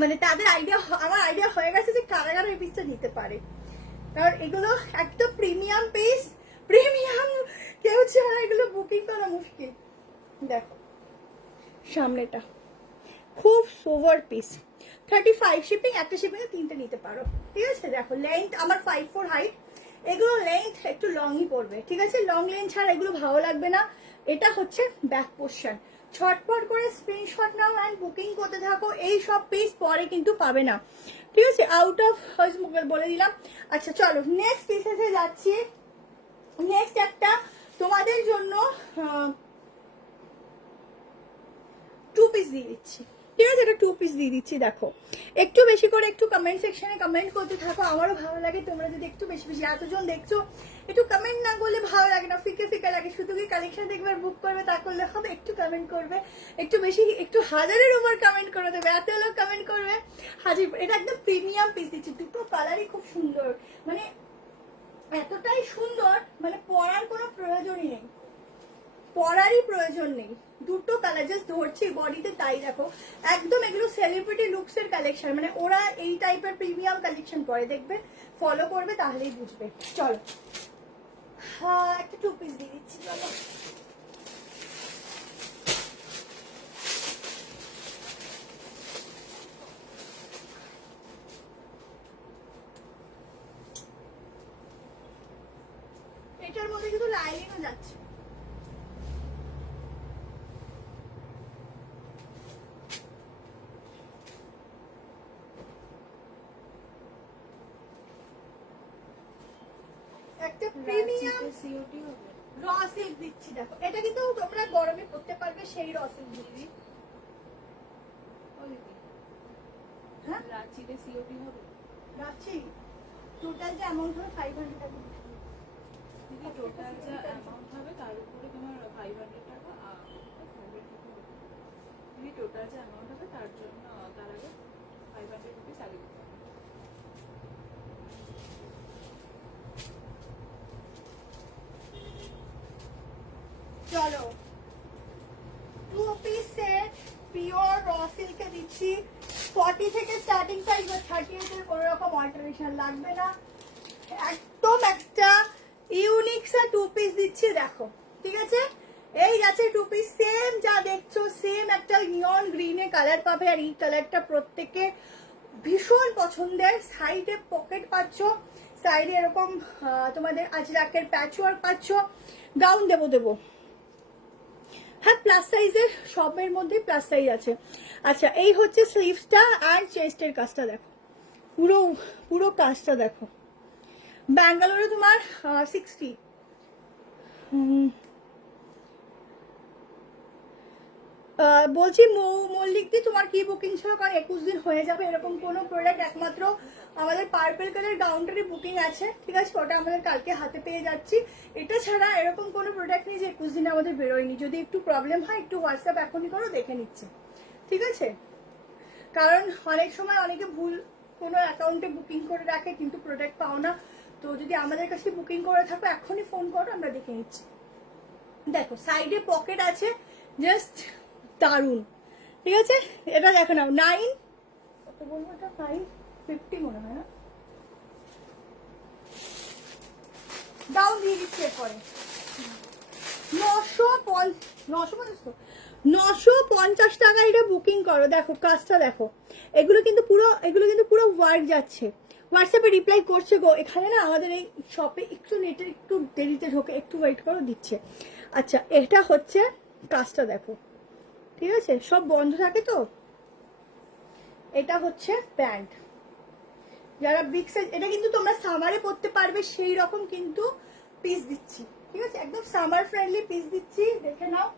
মানে তাদের আইডিয়া, আমার আইডিয়া হয়ে গেছে যে কারা কারা এই পিসটা নিতে পারে, কারণ এগুলো একদম প্রিমিয়াম পিস, প্রিমিয়াম, কেউ ছাড়া এগুলো বুকিং করা মুশকিল। দেখো সামনেটা খুব সোভার পিস, 35 শিপিং, একটা শিপিং এ 3টে নিতে পারো, ঠিক আছে? দেখো লেন্থ আমার 54 হাইট, এগুলো লেন্থ একটু লংই পড়বে, ঠিক আছে? লং লেন্থ ছাড়া এগুলো ভালো লাগবে না। এটা হচ্ছে ব্যাক পোর্শন, ছটপট করে স্ক্রিনশট নাও অ্যান্ড বুকিং করতে থাকো, এই সব পিস পরে কিন্তু পাবে না, ঠিক আছে? আউট অফ বলে দিলাম। আচ্ছা চলো নেক্সট পিসে যাচ্ছি, নেক্সট একটা তোমাদের জন্য 2 পিস দিয়ে দিচ্ছি, ঠিক আছে? এটা 2 পিস দিয়ে দিচ্ছি, দেখো একটু বেশি করে একটু কমেন্ট সেকশনে কমেন্ট করতে থাকো, আমারও ভালো লাগে, তোমরা যদি একটু বেশি বেশি, এতজন দেখছো একটু কমেন্ট না করলে ভালো লাগে না, ফিকে ফিকে লাগে, শুধু কি কালেকশন দেখবে আর বুক করবে তা করলে হবে, একটু কমেন্ট করবে, একটু বেশি, একটু 1000-এর উপর কমেন্ট করে দেবে, এত লোক কমেন্ট করবে হাজির। এটা একদম প্রিমিয়াম পিস দিচ্ছি, দুটো কালারই খুব সুন্দর, মানে এতটাই সুন্দর, মানে পরার কোনো প্রয়োজনই নেই, পরারই প্রয়োজন নেই। দুটো কালার জাস্ট ধরছি বডিতে, তাই দেখো একদম এগুলো সেলিব্রিটি লুকস এর কালেকশন, মানে ওরা এই টাইপের প্রিমিয়াম কালেকশন পরে, দেখবে ফলো করবে তাহলেই বুঝবে। চলো হ্যাঁ একটা 2 পিস দিয়ে দিচ্ছি। চলো এটার মধ্যে কিন্তু লাইনিংও যাচ্ছে। একটা প্রিমিয়াম সিওটি হবে, র সিল্ক দিচ্ছি। দেখো এটা কিন্তু তোমরা গরমে পরতে পারবে, সেই র সিল্ক দিচ্ছি। হ্যাঁ রাঁচিতে সিওটি হবে। রাঁচি টোটাল যে অ্যামাউন্ট হবে 500 টাকা। দিদি টোটাল যে অ্যামাউন্ট হবে তার উপরে তোমার 500 টাকা দিদি টোটাল যে অ্যামাউন্ট হবে তার জন্য তার আগে 500 রুপিস আগে দিতে হবে। চলো 2 পিস সেট পিওর র সিল্কে দিচ্ছি। 40 থেকে স্টার্টিং প্রাইস, 38 এর কোনো রকম অল্টারেশন লাগবে না। একদম একটা ইউনিক সা 2 পিস দিচ্ছি, দেখো ঠিক আছে। এই যাচ্ছে 2 পিস, সেম যা দেখছো সেম একটা নিয়ন গ্রিনে কালার পাবে, আর এই কালারটা প্রত্যেকে ভীষণ পছন্দের। সাইডে পকেট পাচ্ছ, সাইডে এরকম তোমাদের আজরাকের প্যাচওয়ার্ক পাচ্ছ। গাউন দেবো হ্যাঁ প্লাস সাইজের, সবের মধ্যে প্লাস সাইজ আছে। আচ্ছা এই হচ্ছে স্লিভসটা আর চেস্টের কাজটা দেখো, পুরো পুরো কাজটা দেখো। ব্যাঙ্গালোরে তোমার 60। বলছি মল্লিক দি তোমার কি বুকিং ছিল? কারণ 21 দিন হয়ে যাবে, এরকম কোনো প্রোডাক্ট একমাত্র আমাদের পার্পল কালার গাউনটারই বুকিং আছে, ঠিক আছে, ওটা আমাদের কালকে হাতে পেয়ে যাচ্ছি। এটা ছাড়া এরকম কোনো প্রোডাক্ট নেই যে 21 দিনে আমাদের বেরোয়নি। যদি একটু প্রবলেম হয় একটু হোয়াটসঅ্যাপ এখনই করো, দেখে নিচ্ছে, ঠিক আছে। কারণ অনেক সময় অনেকে ভুল কোনো অ্যাকাউন্টে বুকিং করে রাখে কিন্তু প্রোডাক্ট পাও না। তো যদি আমাদের কাছে বুকিং করে থাকো এখনই ফোন করো, আমরা দেখে নিচ্ছি। দেখো সাইডে পকেট আছে, জাস্ট দারুন, ঠিক আছে। এটা দেখো নাও 9 কত বলবো, এটা 950 মনে হয় না। ডাউন দিয়ে দিচ্ছি এরপরে 950 টাকা এটা বুকিং করো। দেখো কাজটা দেখো, এগুলো কিন্তু পুরো ওয়ার্ক যাচ্ছে। হোয়াটসঅ্যাপে রিপ্লাই করছে গো। এখানে না আমাদের এই শপে একটু নেটের একটু দেরিতে ঢোকে, একটু ওয়েট করো, দিচ্ছে। আচ্ছা এটা হচ্ছে কাজটা দেখো, ঠিক আছে, সব বন্ধ থাকে তো। এটা হচ্ছে প্যান্ট, যারা বিগ সাইজ, এটা কিন্তু তোমরা সামারে পরতে পারবে সেই রকম কিন্তু পিস দিচ্ছি, ঠিক আছে, একদম সামার ফ্রেন্ডলি পিস দিচ্ছি। দেখে নাও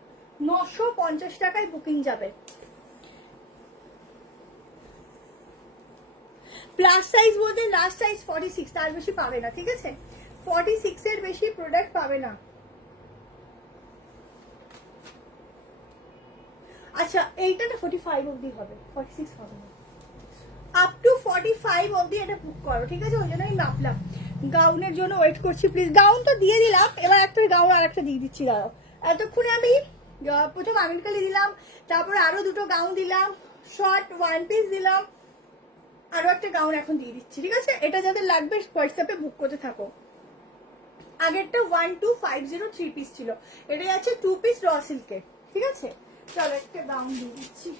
950 টাকায় বুকিং যাবে। প্লাস সাইজ বলতে লাস্ট সাইজ 46, তার বেশি পাবে না, ঠিক আছে। 46 এর বেশি প্রোডাক্ট পাবে না। আচ্ছা এইটা না 45 অবধি হবে, 46 হবে না, আপ টু 45 অবধি এটা বুক করো, ঠিক আছে। ওই জন্য আমি মাপলাম। গাউনের জন্য ওয়েট করছি প্লিজ। গাউন তো দিয়ে দিলাম, এবার একটা গাউন আর একটা দিয়ে দিচ্ছি, দাঁড়াও। এতক্ষণে আমি প্রথম আমিনকালি দিলাম, তারপরে আরো দুটো গাউন দিলাম, শর্ট 1 পিস দিলাম, আরো একটা গাউন এখন দিয়ে দিচ্ছি, ঠিক আছে। এটা যাদের লাগবে হোয়াটসঅ্যাপে বুক করতে থাকো। আগেরটা 1250 3 পিস ছিল, এটা যাচ্ছে 2 পিস র সিল্কের, ঠিক আছে। চলো একটা গাউন দিয়ে দিচ্ছি।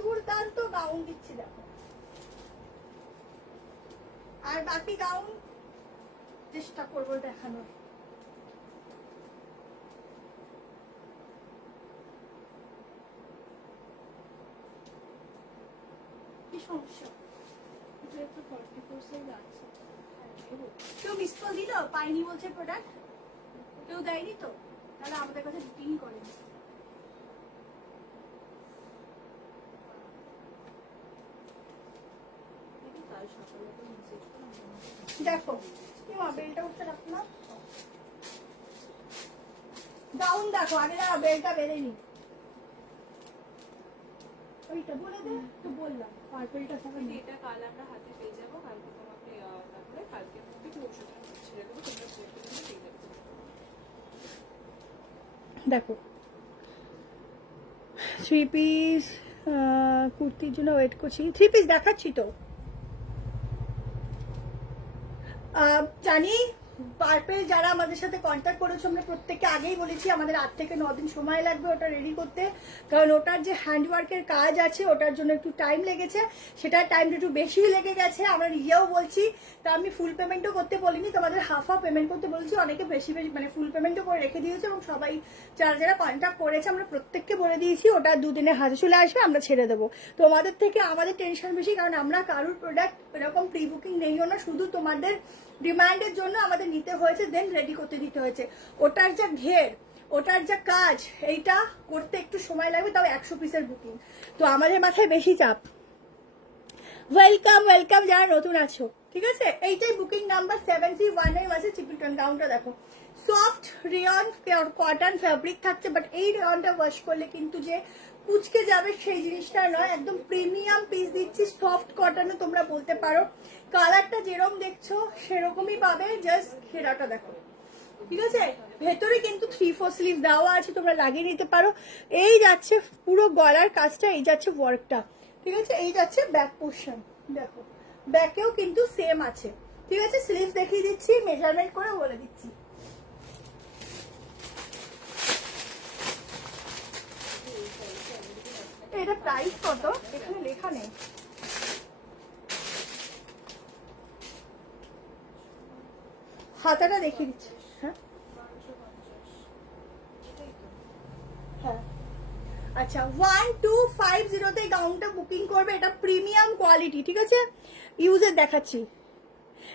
দুর্দান্ত গাউন দিচ্ছি দেখো, আর বাকি গাউন চেষ্টা করবো দেখানোর। কি সমস্যা, কেউ মিস কল দিল, পাইনি বলছে প্রোডাক্ট, কেউ দেয়নি তো, তাহলে আমাদের কাছে বুকিং করেনি। দেখো বেলটা উঠতে রাখো না, গাউন দেখো আগে না, বেলটা বেরেনি, ওইটা বলে দে তো বললাম পার্পলটা সবাই এটা কাল আমরা হাতে পেয়ে যাবো, কালকে তোমাকে তারপরে কালকে মধ্যে একটু ওষুধ ছেড়ে দেবো, তোমরা পেয়ে যাবে। দেখো 3 পিস কুর্তির জন্য ওয়েট করছি, 3 পিস দেখাচ্ছি তো। জানি পার্পেল যারা আমাদের সাথে কন্ট্যাক্ট করেছো, আমরা প্রত্যেককে আগেই বলেছি আমাদের 8 থেকে 9 দিন সময় লাগবে ওটা রেডি করতে, কারণ ওটার যে হ্যান্ডওয়ার্কের কাজ আছে ওটার জন্য একটু টাইম লেগেছে, সেটার টাইমটা একটু বেশি লেগে গেছে, আমরা নিজেও বলছি। তা আমি ফুল পেমেন্টও করতে বলিনি, তোমাদের হাফ পেমেন্ট করতে বলছি, অনেকে বেশি বেশি মানে ফুল পেমেন্টও করে রেখে দিয়েছে, এবং সবাই যারা যারা কন্ট্যাক্ট করেছে আমরা প্রত্যেককে বলে দিয়েছি ওটা 2 দিনে হাতে চলে আসবে, আমরা ছেড়ে দেবো। তোমাদের থেকে আমাদের টেনশন বেশি, কারণ আমরা কারুর প্রোডাক্ট এরকম প্রি বুকিং নেইও না, শুধু তোমাদের ডিমান্ডের জন্য আমাদের নিতে হয়েছে, দেন রেডি করতে দিতে হয়েছে। ওটার যা ঘের, ওটার যা কাজ, এইটা করতে একটু সময় লাগবে, তাও 100 পিসের বুকিং, তো আমাদের মাথায় বেশি চাপ। ওয়েলকাম ওয়েলকাম যারা নতুন আছো, ঠিক আছে। এইটাই বুকিং নাম্বার 7319 আছে, ট্রিপল গাউনটা দেখো, সফট রেয়ন কটন ফ্যাব্রিক থাকছে, বাট এই রেয়নটা ওয়াশ করলে কিন্তু যে কুচকে যাবে সেই জিনিসটা নয়, একদম প্রিমিয়াম পিস দিচ্ছি, সফট কটনও তোমরা বলতে পারো। কালারটা যেরকম দেখছো সেরকমই পাবে, জাস্ট ঘেরাটা দেখো, ঠিক আছে। ভেতরে কিন্তু 3/4 স্লিভ দেওয়া আছে, তোমরা লাগিয়ে নিতে পারো। এই যাচ্ছে পুরো গলার কাজটা, এই যাচ্ছে ওয়ার্কটা, ঠিক আছে। এই যাচ্ছে ব্যাক পোর্শন, দেখো ব্যাকেও কিন্তু সেম আছে, ঠিক আছে। স্লিভ দেখিয়ে দিচ্ছি, মেজারমেন্ট করে বলে দিচ্ছি। এটা প্রাইস কত এখানে লেখা নেই, হাতাটা দেখিয়ে দিচ্ছি। হ্যাঁ হ্যাঁ আচ্ছা, 1250 গাউনটা বুকিং করবে, এটা প্রিমিয়াম কোয়ালিটি, ঠিক আছে। ইউজের দেখাচ্ছি,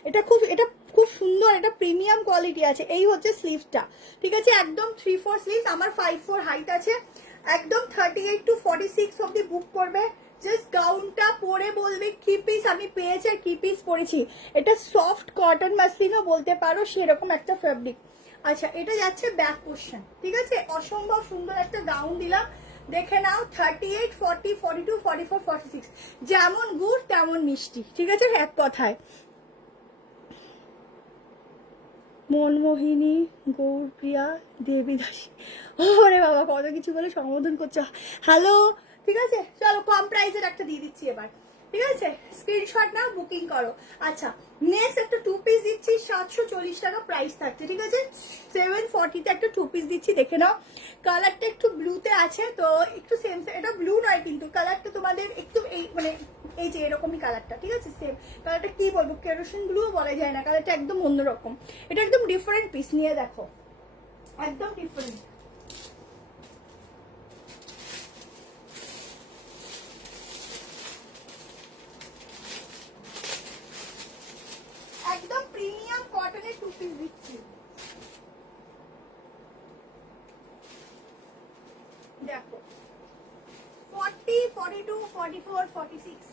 এটা খুব সুন্দর, এটা প্রিমিয়াম কোয়ালিটি আছে। এই হচ্ছে স্লিভসটা, ঠিক আছে, একদম 3/4 স্লিভ, আমার 5/4 হাইট আছে, একদম 38 to 46 অব্দি বুক করবে। জাস্ট গাউনটা পরে বলবে কি পিস আমি পেয়েছি আর কি পিস পরেছি। এটা সফট কটন মাসলিনও বলতে পারো, সেরকম একটা ফ্যাব্রিক। আচ্ছা, এটা যাচ্ছে ব্যাক পোর্শন, ঠিক আছে। অসম্ভব সুন্দর একটা গাউন দিলাম, দেখে নাও। 38, 40, 42, 44, 46, যেমন গুড় তেমন মিষ্টি, ঠিক আছে, এক কথায়। মনমোহিনী, গৌরপ্রিয়া, দেবীদাসী, ওরে বাবা কত কিছু বলে সম্বোধন করছো। হ্যালো, ঠিক আছে, চলো কম প্রাইসের একটা দিয়ে দিচ্ছি এবার, ঠিক আছে। স্ক্রিনশট নাও, বুকিং করো। আচ্ছা, নেক্সট একটা 2 পিস দিচ্ছি, 740 টাকা প্রাইস থাকছে, ঠিক আছে। 740-তে একটা 2 পিস দিচ্ছি, দেখে নাও। কালারটা একটু ব্লুতে আছে, তো একটু সেম, এটা ব্লু নয় কিন্তু কালারটা তোমাদের একটু এই মানে এই যে এরকমই কালারটা, ঠিক আছে। সেম কালারটা কি বলবো, কেরোসিন ব্লু বলা যায় না, কালারটা একদম অন্যরকম। এটা একদম ডিফারেন্ট পিস, নিয়ে দেখো, একদম ডিফারেন্ট। একদম প্রিমিয়াম কটনের 2 পিস দিচ্ছি, দেখো 40, 42, 44, 46।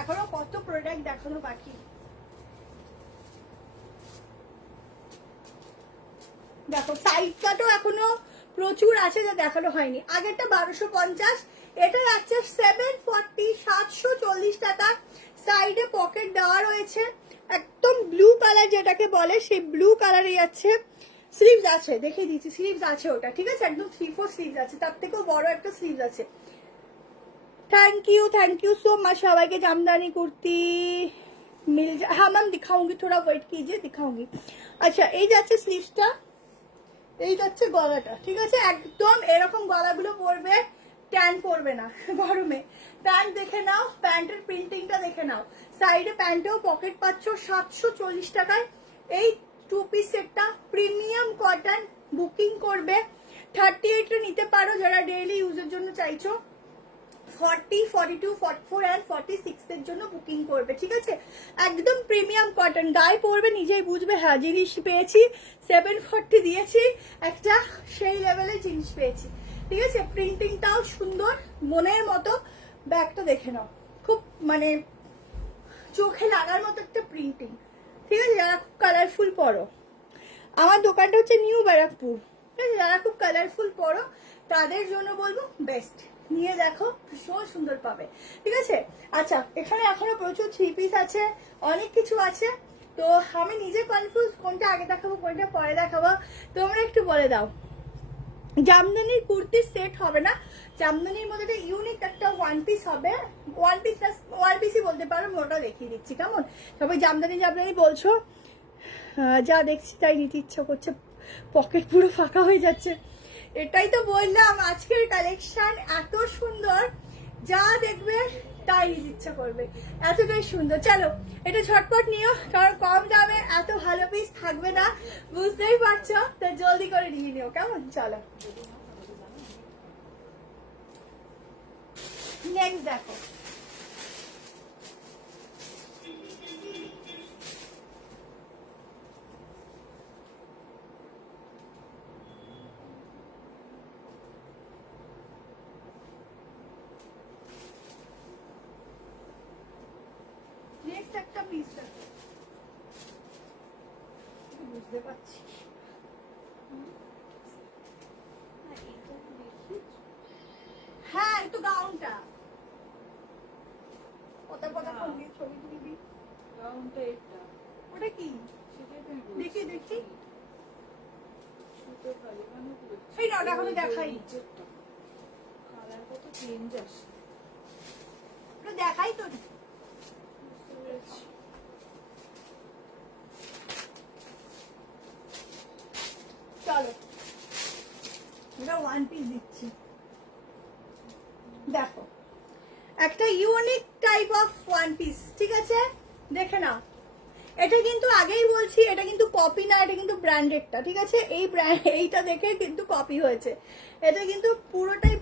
এখনো কত প্রোডাক্ট দেখানো বাকি। দেখো সাইড কাটও এখনো প্রচুর আছে যা দেখানো হয়নি। আগেরটা 1250, এটা যাচ্ছে 740, 740 টাকা। সাইডে পকেট দেওয়া রয়েছে, একদম ব্লু কালার যেটাকে বলে সেই ব্লু কালারে যাচ্ছে। স্লিভস আছে, দেখিয়ে দিচ্ছি, স্লিভস আছে ওটা, ঠিক আছে, একদম 3/4 স্লিভস আছে, তার থেকেও বড় একটা স্লিভস আছে। थैंक यू सो मच सबाई के। जामदानी कुर्ती मिल जा, हाँ मैम दिखाऊंगी, थोड़ा वेट कीजिए, दिखाऊंगी। আচ্ছা, এই যাচ্ছে স্লিভসটা, এই যাচ্ছে গলাটা, ঠিক আছে। একদম এরকম গলাগুলো পরবে, ট্যান পরবে না গরমে। প্যান্ট দেখে নাও, প্যান্টের প্রিন্টিংটা দেখে নাও। সাইডে প্যান্টেও পকেট পাচ্ছ 740 টাকায়। এই টু পিস সেটটা প্রিমিয়াম কটন, বুকিং করবে 38 নিতে পারো যারা ডেইলি ইউজের জন্য চাইছো, 40, 42, 44 আর 46 এর জন্য বুকিং করবে, ঠিক আছে? একদম প্রিমিয়াম কটন, গায়ে পরবে নিজেই বুঝবে হ্যাঁ জিনিস পেয়েছি, 740 দিয়েছি, একটা সেই লেভেলের জিনিস পেয়েছি, ঠিক আছে? প্রিন্টিংটাও সুন্দর মনের মতো, ব্যাগটা দেখে নাও, খুব মানে চোখে লাগার মতো একটা প্রিন্টিং, ঠিক আছে? যারা খুব কালারফুল পরো, আমার দোকানটা হচ্ছে নিউ ব্যারাকপুর, ঠিক আছে? যারা খুব কালারফুল পরো তাদের জন্য বলবো বেস্ট, নিয়ে দেখো ভীষণ সুন্দর পাবে, ঠিক আছে? আচ্ছা, এখানে এখনো প্রচুর থ্রি পিস আছে, অনেক কিছু আছে, তো আমি নিজে কনফিউজ কোনটা আগে দেখাবো কোনটা পরে দেখাবো, তোমরা একটু বলে দাও। জামদানির কুর্তির সেট হবে না, জামদানির মধ্যে একটা ইউনিক একটা ওয়ান পিস হবে, ওয়ান পিসই বলতে পারো, মোটা দেখিয়ে দিচ্ছি কেমন? সবাই জামদানি জামদানি বলছো, যা দেখছি তাই নিতে ইচ্ছা করছে, পকেট পুরো ফাঁকা হয়ে যাচ্ছে। এটাই তো বললাম, আজকের কালেকশন এত সুন্দর, যা দেখবে তাই নিতে ইচ্ছা করবে, এতটাই সুন্দর। চলো এটা ঝটপট নিও, কারণ কম দামে এত ভালো পিস থাকবে না, বুঝতেই পারছো, তো জলদি করে নিয়ে নিও কেমন? চলো নেক্সট দেখো, নেক্সট একটা পিস দেখো, বুঝতে পারছি হ্যাঁ, একটু গাউনটা পতা পতা করবি, ছবি তুলবি, গাউনটা এটা ওটা কি সেটাই তো আমি বলছি। দেখি দেখি, সুতো খালি মানে এই না ওটা এখনো দেখাই, কালার কত চেঞ্জ আসে, ওটা দেখাই তো। বুঝতে পেরেছি। চলো এটা ওয়ান পিস দিচ্ছি, দেখো একটা unique type of one piece, ঠিক আছে? দেখে নাও, এটা কিন্তু আগেই বলছি এটা কিন্তু কপি না, এটা কিন্তু ব্র্যান্ডেডটা, ঠিক আছে? এই ব্র্যান্ড এইটা দেখে কিন্তু কপি হয়েছে, এটা কিন্তু পুরোটাই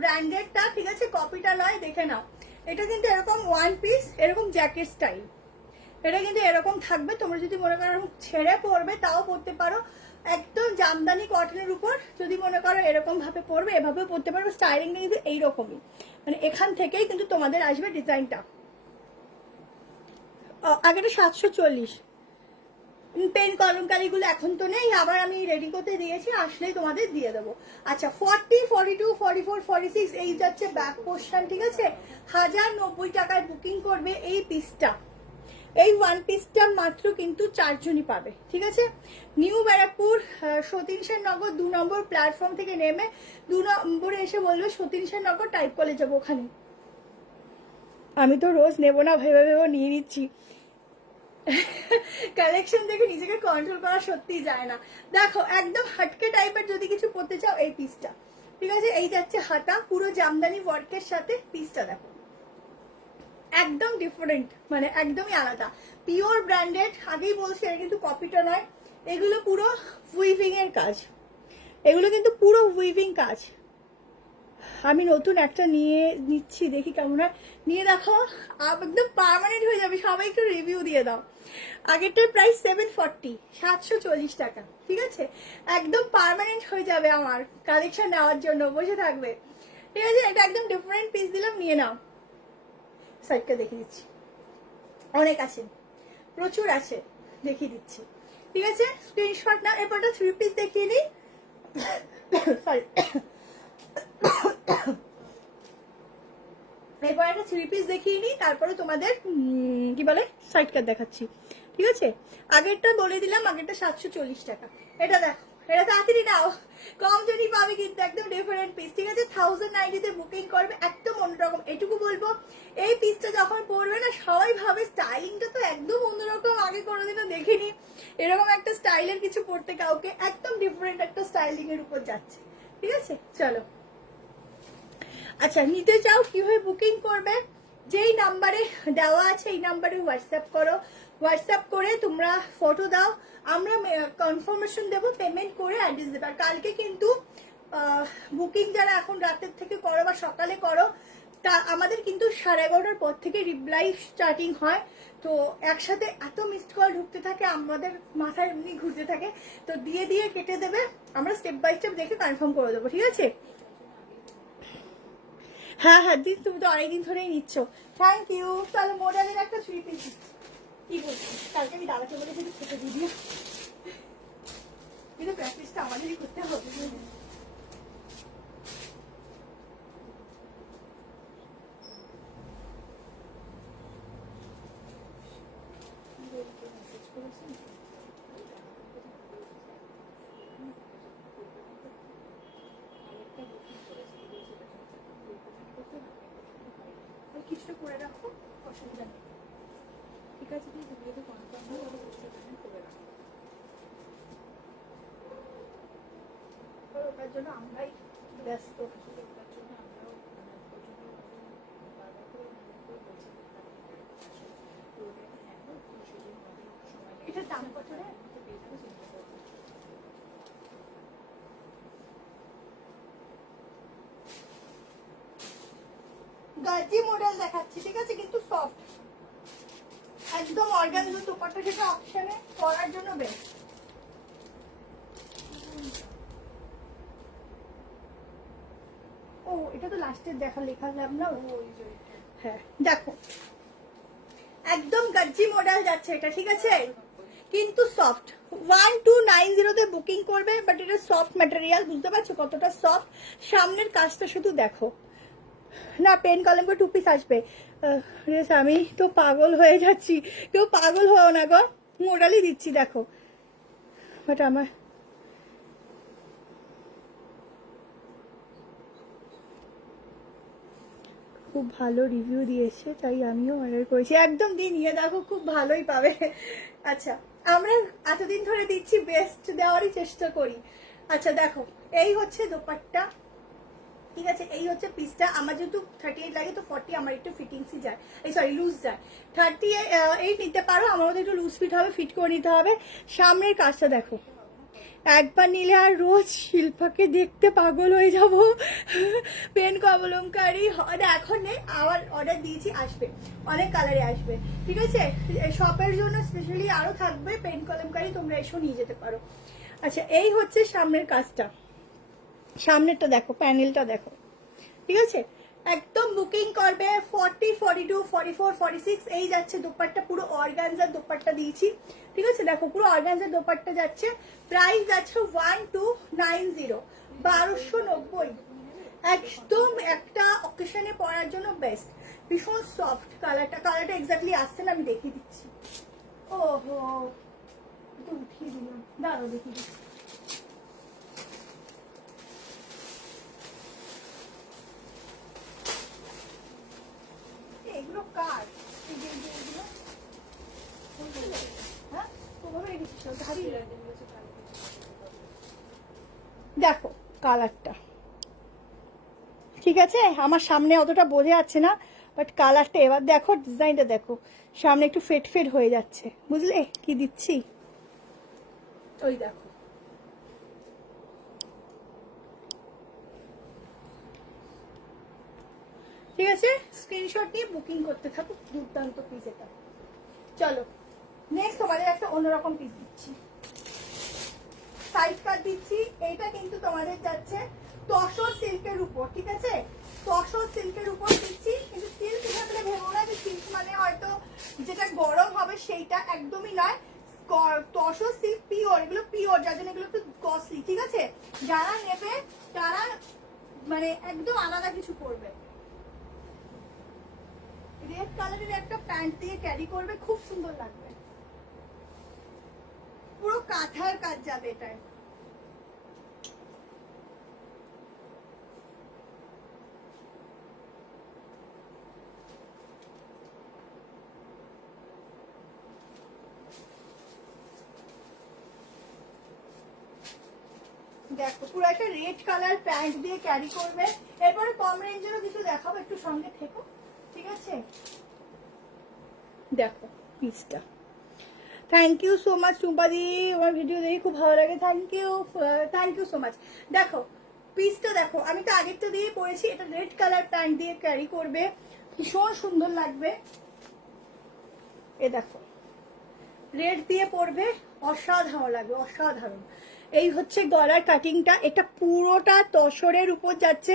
ব্র্যান্ডেডটা, ঠিক আছে? কপিটা নয়, দেখে নাও, এটা কিন্তু এরকম ওয়ান পিস, এরকম জ্যাকেট স্টাইল, এটা কিন্তু এরকম থাকবে, তোমরা যদি মনে করো ছেড়ে পরবে তাও পরতে পারো, একদম জামদানি কটনের উপর যদি মনে করো এরকম ভাবে পরবে, এভাবেও পরতে পারবে, স্টাইলিংটা কিন্তু এইরকমই, মানে এখান থেকেই কিন্তু তোমাদের আসবে ডিজাইনটা। আগেটা 740, পেন কলমকারিগুলো এখন তো নেই, আবার আমি রেডি করতে দিয়েছি, আসলেই তোমাদের দিয়ে দেবো। আচ্ছা 40, 42, 44, 46 এই যাচ্ছে ব্যাক পোর্শন, ঠিক আছে? 1090 টাকায় বুকিং করবে এই পিসটা, এই ওয়ান পিসটা মাত্র কিন্তু 4 জনই পাবে, ঠিক আছে? নিউ ব্যারাকপুর সতীন সেননগর 2 নম্বর প্ল্যাটফর্ম থেকে নেমে 2 নম্বরে এসে বলবে সতীন সেননগর, টাইপ করে যাবো ওখানে। আমি তো রোজ নেবো না, ভেবে ভেবে নিয়ে নিচ্ছি, কালেকশন দেখে নিজেকে কন্ট্রোল করা সত্যিই যায় না। দেখো একদম হাটকে টাইপের যদি কিছু পড়তে চাও এই পিসটা, ঠিক আছে? এই যাচ্ছে হাতা, পুরো জামদানি ওয়ার্কের সাথে, পিসটা দেখো একদম ডিফারেন্ট, মানে একদমই আলাদা, পিওর ব্র্যান্ডেড, আগেই বলছি এটা কিন্তু কপিটা নয়, এগুলো পুরো উইভিং এর কাজ, এগুলো কিন্তু পুরো উইভিং কাজ। আমি নতুন একটা নিয়ে নিচ্ছি, দেখি কেমন হয়, নিয়ে দেখো একদম পার্মানেন্ট হয়ে যাবে, সবাই একটু রিভিউ দিয়ে দাও। আগেরটার প্রাইস 740, 740 টাকা, ঠিক আছে? একদম পার্মানেন্ট হয়ে যাবে আমার কালেকশন নেওয়ার জন্য, বসে থাকবে, ঠিক আছে? এটা একদম ডিফারেন্ট পিস দিলাম, নিয়ে নাও। সাইডটা দেখিয়ে দিচ্ছি, অনেক আছে, প্রচুর আছে, দেখিয়ে দিচ্ছি, ঠিক আছে? স্ক্রিনশট না, এরপরটা 3 পিস দেখিয়ে দিই, সরি এরপর একটা 3 পিস দেখিয়ে নিই, তারপরে তোমাদের কি বলে সাইড কাট দেখাচ্ছি, ঠিক আছে? আগেরটা বলে দিলাম, আগেরটা 740 টাকা, এটা দেখো, এটা তাড়াতাড়ি নাও, কম যদি পাবে কিন্তু, একদম ডিফারেন্ট পিস, ঠিক আছে? 1090 তে বুকিং করবে, একদম অন্যরকম। এটুকু বলবো, এই পিসটা যখন পরবে না সবাই ভাবে স্টাইলিংটা তো একদম অন্যরকম, আগে কোনোদিনও দেখিনি এরকম একটা স্টাইলের কিছু পরতে কাউকে, একদম ডিফারেন্ট একটা স্টাইলিং এর উপর যাচ্ছে, ঠিক আছে? চলো আচ্ছা, নিতে চাও কিভাবে বুকিং করবে, যেই নাম্বারে দেওয়া আছে এই নাম্বারে হোয়াটসঅ্যাপ করো, হোয়াটসঅ্যাপ করে তোমরা ফটো দাও, আমরা কনফার্মেশন দেবো, পেমেন্ট করে অ্যাড্রেস দেবো। আর কালকে কিন্তু বুকিং যারা এখন রাতের থেকে করো বা সকালে করো, তা আমাদের কিন্তু 11:30টার পর থেকে রিপ্লাই স্টার্টিং হয়। তো একসাথে এত মিসড কল ঢুকতে থাকে, আমাদের মাথায় এমনি ঘুরতে থাকে, তো দিয়ে দিয়ে কেটে দেবে, আমরা স্টেপ বাই স্টেপ দেখে কনফার্ম করে দেবো, ঠিক আছে? হ্যাঁ হ্যাঁ দিদি, তুমি তো অনেকদিন ধরেই নিচ্ছ, থ্যাংক ইউ। তাহলে মডেলের একটা 3 পিস কি বলছি, কালকে আমি দাদাকে বলে যদি খেতে দিয়ে দিও, কিন্তু প্র্যাকটিসটা আমাদেরই করতে হবে। কিছুটা করে রাখো, অসুবিধা নেই। ঠিক আছে, তুমি ভিডিওতে কনফার্ম হয়ে ওরা কিছুটা পেমেন্ট করে রাখো। ওটার জন্য আমরাই ব্যস্ত। আসলে ওটার জন্য আমরাও ওর জন্য বারবার করে বলছি যে আসলে পুরোটা হ্যাঁ তো সেই জন্য আমাদের একটু সময় লাগে। এটার দাম কত রে? পেয়ে যাবে, চিন্তা করবো। গাজি মডেল দেখাচ্ছি, ঠিক আছে, কিন্তু সফট একদম অর্গানজা দুপাট্টা, সেটা অপশনে পরার জন্য বেস্ট। ও এটা তো লাস্টের দেখা লেখা লাভ না। হ্যাঁ দেখো, একদম গাজি মডেল যাচ্ছে এটা, ঠিক আছে, কিন্তু সফট। 1290 বুকিং করবে, বাট এটা সফট ম্যাটেরিয়াল, বুঝতে পারছো কতটা সফট? সামনের কাজটা শুধু দেখো না, পেন কলম করে 2 পিস আসবে। আমি তো পাগল হয়ে যাচ্ছি, কেউ পাগল হও না গো, মোডালই দিচ্ছি দেখো। বাট আমার খুব ভালো রিভিউ দিয়েছে, তাই আমিও অর্ডার করেছি। একদম দিয়ে নিয়ে দেখো, খুব ভালোই পাবে। আচ্ছা, আমরা এতদিন ধরে দিচ্ছি, বেস্ট দেওয়ারই চেষ্টা করি। আচ্ছা দেখো, এই হচ্ছে দোপাট্টা, ঠিক আছে, এই হচ্ছে পিসটা। আমার যেহেতু 38 লাগে, তো 40 আমার একটু ফিটিংসই যায়, এই সরি লুজ যায়। 38 নিতে পারো, আমার মধ্যে একটু লুজ ফিট হবে, ফিট করে নিতে হবে। সামনের কাজটা দেখো, একবার নিলে আর রোজ শিল্পাকে দেখতে পাগল হয়ে যাব। পেন কলমকারি এখন নেই, আবার অর্ডার দিয়েছি, আসবে, অনেক কালারে আসবে, ঠিক আছে। শপের জন্য স্পেশালি আরো থাকবে পেন কলমকারি, তোমরা এসেও নিয়ে যেতে পারো। আচ্ছা, এই হচ্ছে সামনের কাজটা, সামনেরটা দেখো, প্যানেলটা দেখো, ঠিক আছে। একদম বুকিং করবে 40, 42, 44, 46 এই যাচ্ছে দোপাট্টা, পুরো অর্গানজার দোপাট্টা দিয়েছি, ঠিক আছে। দেখো পুরো অর্গানজার দোপাট্টা যাচ্ছে, প্রাইস যাচ্ছে 1290, 1290। একদম একটা অকেশনে পরার জন্য বেস্ট, ভীষণ সফট। কালারটা এক্স্যাক্টলি আসছে না, আমি দেখিয়ে দিচ্ছি। ওহো, একটু উঠিয়ে দিলাম, দাঁড়াও দেখিয়ে দিচ্ছি। এগুলো কার? হ্যাঁ, দেখো কালারটা, ঠিক আছে, আমার সামনে অতটা বোঝা যাচ্ছে না, বাট কালারটা এবার দেখো, ডিজাইনটা দেখো, সামনে একটু ফেড ফেড হয়ে যাচ্ছে, বুঝলে কি দিচ্ছি? ওই দেখো, ঠিক আছে, স্ক্রিনশট নিয়ে বুকিং করতে থাকো। দুর্দান্ত পিস এটা। চলো নেক্সট তোমাদের একটা অন্যরকম পিস দিচ্ছি, সাইড কাট দিচ্ছি। এইটা কিন্তু তোমাদের যাচ্ছে তসর সিল্কের উপর, ঠিক আছে, তসর সিল্কের উপর দিচ্ছি। কিন্তু সিল্ক হিসাবে ভেবো না যে সিল্ক মানে হয়তো যেটা গরম হবে, সেইটা একদমই নয়। তসর সিল্ক পিওর, এগুলো পিওর, যার জন্য এগুলো একটু কস্টলি, ঠিক আছে। যারা নেবে তারা মানে একদম আলাদা কিছু করবে। রেড কালারের একটা প্যান্ট দিয়ে ক্যারি করবে, খুব সুন্দর লাগবে, পুরো কাঁথার কাজ যাবে এটায়। দেখো পুরো একটা রেড কালার প্যান্ট দিয়ে ক্যারি করবে। এরপরে কম রেঞ্জেরও কিছু দেখাবো, একটু সঙ্গে থেকো, ঠিক আছে। দেখো পিসটা থ্যাংক ইউ সো মাচ টুম্পাদি, আমার ভিডিও দেখে খুব ভালো লাগে, থ্যাংক ইউ সো মাচ। দেখো পিসটা দেখো, আমি তো আগের তো দিয়ে পরেছি, এটা রেড কালার প্যান্ট দিয়ে ক্যারি করবে, ভীষণ সুন্দর লাগবে। এ দেখো রেড দিয়ে পরবে, অসাধারণ লাগবে, অসাধারণ। এই হচ্ছে গলার কাটিংটা, এটা পুরোটা তসরের উপর যাচ্ছে।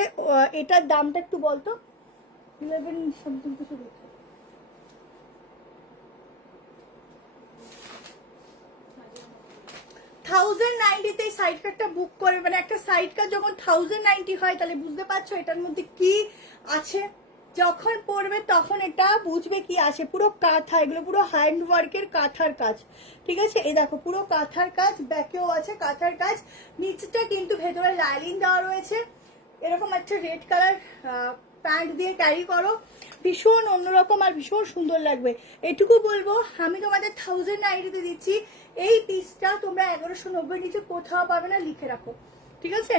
এটার দামটা একটু বলতো, 11 something কিছু দেখো। 1090 তে সাইড কার্ডটা বুক করে, মানে একটা সাইড কার্ড যখন 1090 হয় তাহলে বুঝতে পারছো এটার মধ্যে কি আছে। যখন পড়বে তখন এটা বুঝবে কি আছে। পুরো কাঁথা, এগুলো পুরো হ্যান্ড ওয়ার্কের কাঁথার কাজ, ঠিক আছে। এই দেখো পুরো কাঁথার কাজ, ব্যাকেও আছে কাঁথার কাজ, নিচটা কিন্তু ভেতরে লাইনিং দেওয়া রয়েছে। এরকম একটা রেড কালার প্যান্ট দিয়ে ক্যারি করো, ভীষণ অন্যরকম আর ভীষণ সুন্দর লাগবে। এটুকু বলবো, আমি তোমাদের 1090 দিচ্ছি, এই পিসটা তোমরা 1190 নিচে কোথাও পাবে না, লিখে রাখো, ঠিক আছে।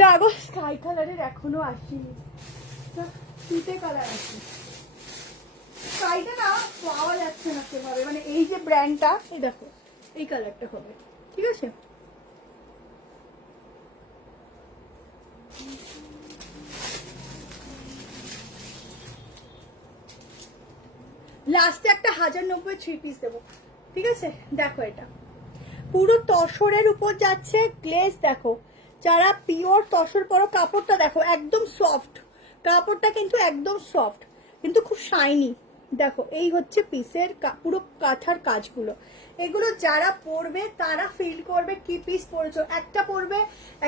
দেখো স্কাই কালারের এখনো আসেনি, পিতে কালার আছে, স্কাইটা না পাওয়া যাচ্ছে না সেভাবে, মানে এই যে ব্র্যান্ডটা, এই দেখো এই কালারটা হবে, ঠিক আছে। লাস্টে একটা 1090 থ্রি পিস দেবো, ঠিক আছে। দেখো এটা পুরো তসরের উপর যাচ্ছে, গ্লেজ দেখো, যারা পিওর তসর পরো, কাপড়টা দেখো একদম সফট, কাপড়টা কিন্তু একদম সফট, কিন্তু খুব শাইনি। দেখো এই হচ্ছে পিসের পুরো কাঁথার কাজগুলো, এগুলো যারা পরবে তারা ফিল করবে কি পিস পরেছো। একটা পরবে,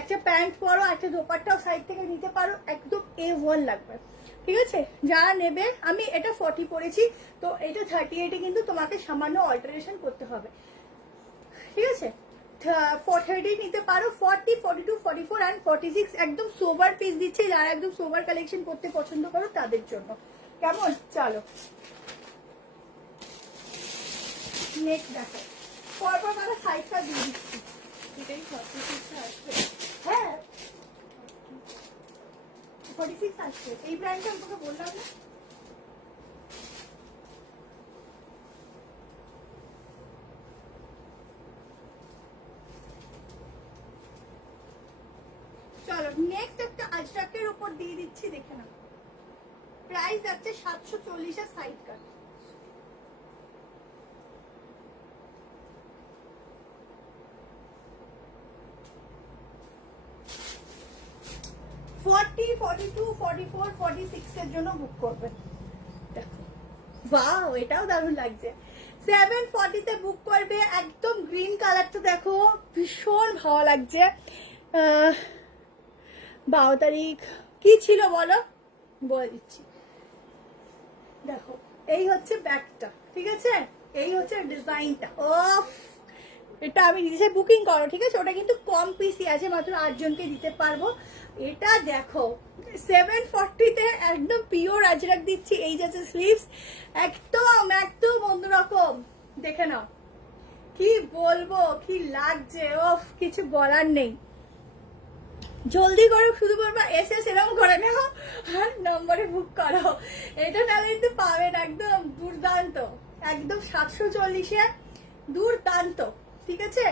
একটা প্যান্ট পরো, একটা দোপাট্টাও সাইড থেকে নিতে পারো, একদম A1 লাগবে, ঠিক আছে। যারা নেবে, আমি এটা 40 পরেছি, তো এটা 38 কিন্তু তোমাকে সামান্য অল্টারেশন করতে হবে, ঠিক আছে। 40 নিতে পারো, 40, 42, 44 অ্যান্ড 46 একদম সোভার পিস দিচ্ছে, যারা একদম সোভার কালেকশন করতে পছন্দ করো তাদের জন্য। কেমন, চলো নেক্সট দেখো, পরপর মানে সাইজটা দিয়ে দিচ্ছি। এটাই 46 আসবে। হ্যাঁ 46 আসছে, এই ব্র্যান্ডটা আমি তোকে বললাম না। চলো নেক্সট একটা আজরাকের উপর দিয়ে দিচ্ছি, দেখে নাও। প্রাইস যাচ্ছে 740 এর সাইড কাট। ফর্টি, 42, 44, 46 এর জন্য বুক করবে। দেখো বাহ, এটাও দারুণ লাগছে। 740 তে বুক করবে, একদম গ্রিন কালারটা দেখো, ভীষণ ভালো লাগছে। 12 তারিখ কি ছিল বলো, বলে দিচ্ছি। দেখো এই হচ্ছে ব্যাগটা, ঠিক আছে, এই হচ্ছে ডিজাইনটা। ওফ, এটা আমি নিজে বুকিং করো, ঠিক আছে। ওটা কিন্তু কম পিসি আছে, মাত্র 8 জনকে দিতে পারবো। এটা দেখো 740 তে একদম পিওর আজরাক দিচ্ছি। এই যাচ্ছে স্লিভস, একদম একদম অন্যরকম, দেখে নাও কি বলবো, কি লাগছে, ওফ কিছু বলার নেই। জলদি করো, শুধু বলবা এসে সেরকম করে নাও আর নম্বরে বুক করো, এটা না কিন্তু পাবেন একদম দুর্দান্ত, একদম 740-এ দুর্দান্ত, ঠিক আছে।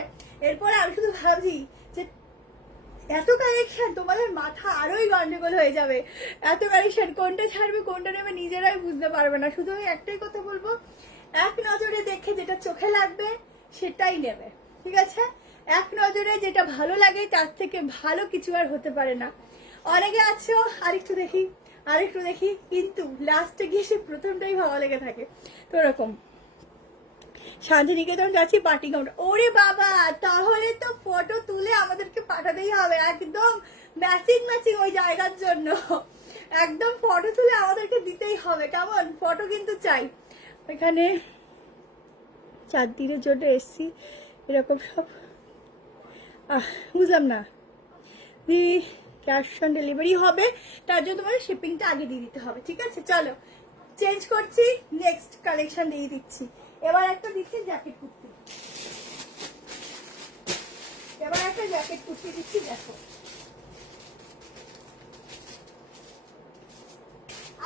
এরপরে আমি শুধু ভাবছি যে এত কালেকশন, তোমাদের মাথা আরোই গন্ডগোল হয়ে যাবে। এত কালেকশন, কোনটা ছাড়বে কোনটা নেবে নিজেরাই বুঝতে পারবে না। শুধু আমি একটাই কথা বলবো, এক নজরে দেখে যেটা চোখে লাগবে সেটাই নেবে, ঠিক আছে। এক নজরে যেটা ভালো লাগে তার থেকে ভালো কিছু আর হতে পারে না। অনেকে আছো আরেকটু দেখি আরেকটু দেখি, কিন্তু লাস্টে গিয়ে সে প্রথমটাই ভালো লেগে থাকে। তো ওরকম শান্তিনিকেতন যাচ্ছি পার্টি কাউন্টার, ওরে বাবা, তাহলে তো ফটো তুলে আমাদেরকে পাঠাতেই হবে, একদম ম্যাচিং ম্যাচিং ওই জায়গার জন্য, একদম ফটো তুলে আমাদেরকে দিতেই হবে, কেমন, ফটো কিন্তু চাই। এখানে 4 দিনের জন্য এসছি, এরকম সব বুঝলাম না, ক্যাশ অন ডেলিভারি হবে, তার জন্য তোমাকে শিপিংটা আগে দিয়ে দিতে হবে, ঠিক আছে। চলো চেঞ্জ করছি, নেক্সট কালেকশন দিয়ে দিচ্ছি। এবার একটা দিচ্ছি জ্যাকেট কুর্তি, এবার একটা জ্যাকেট কুর্তি দিচ্ছি। দেখো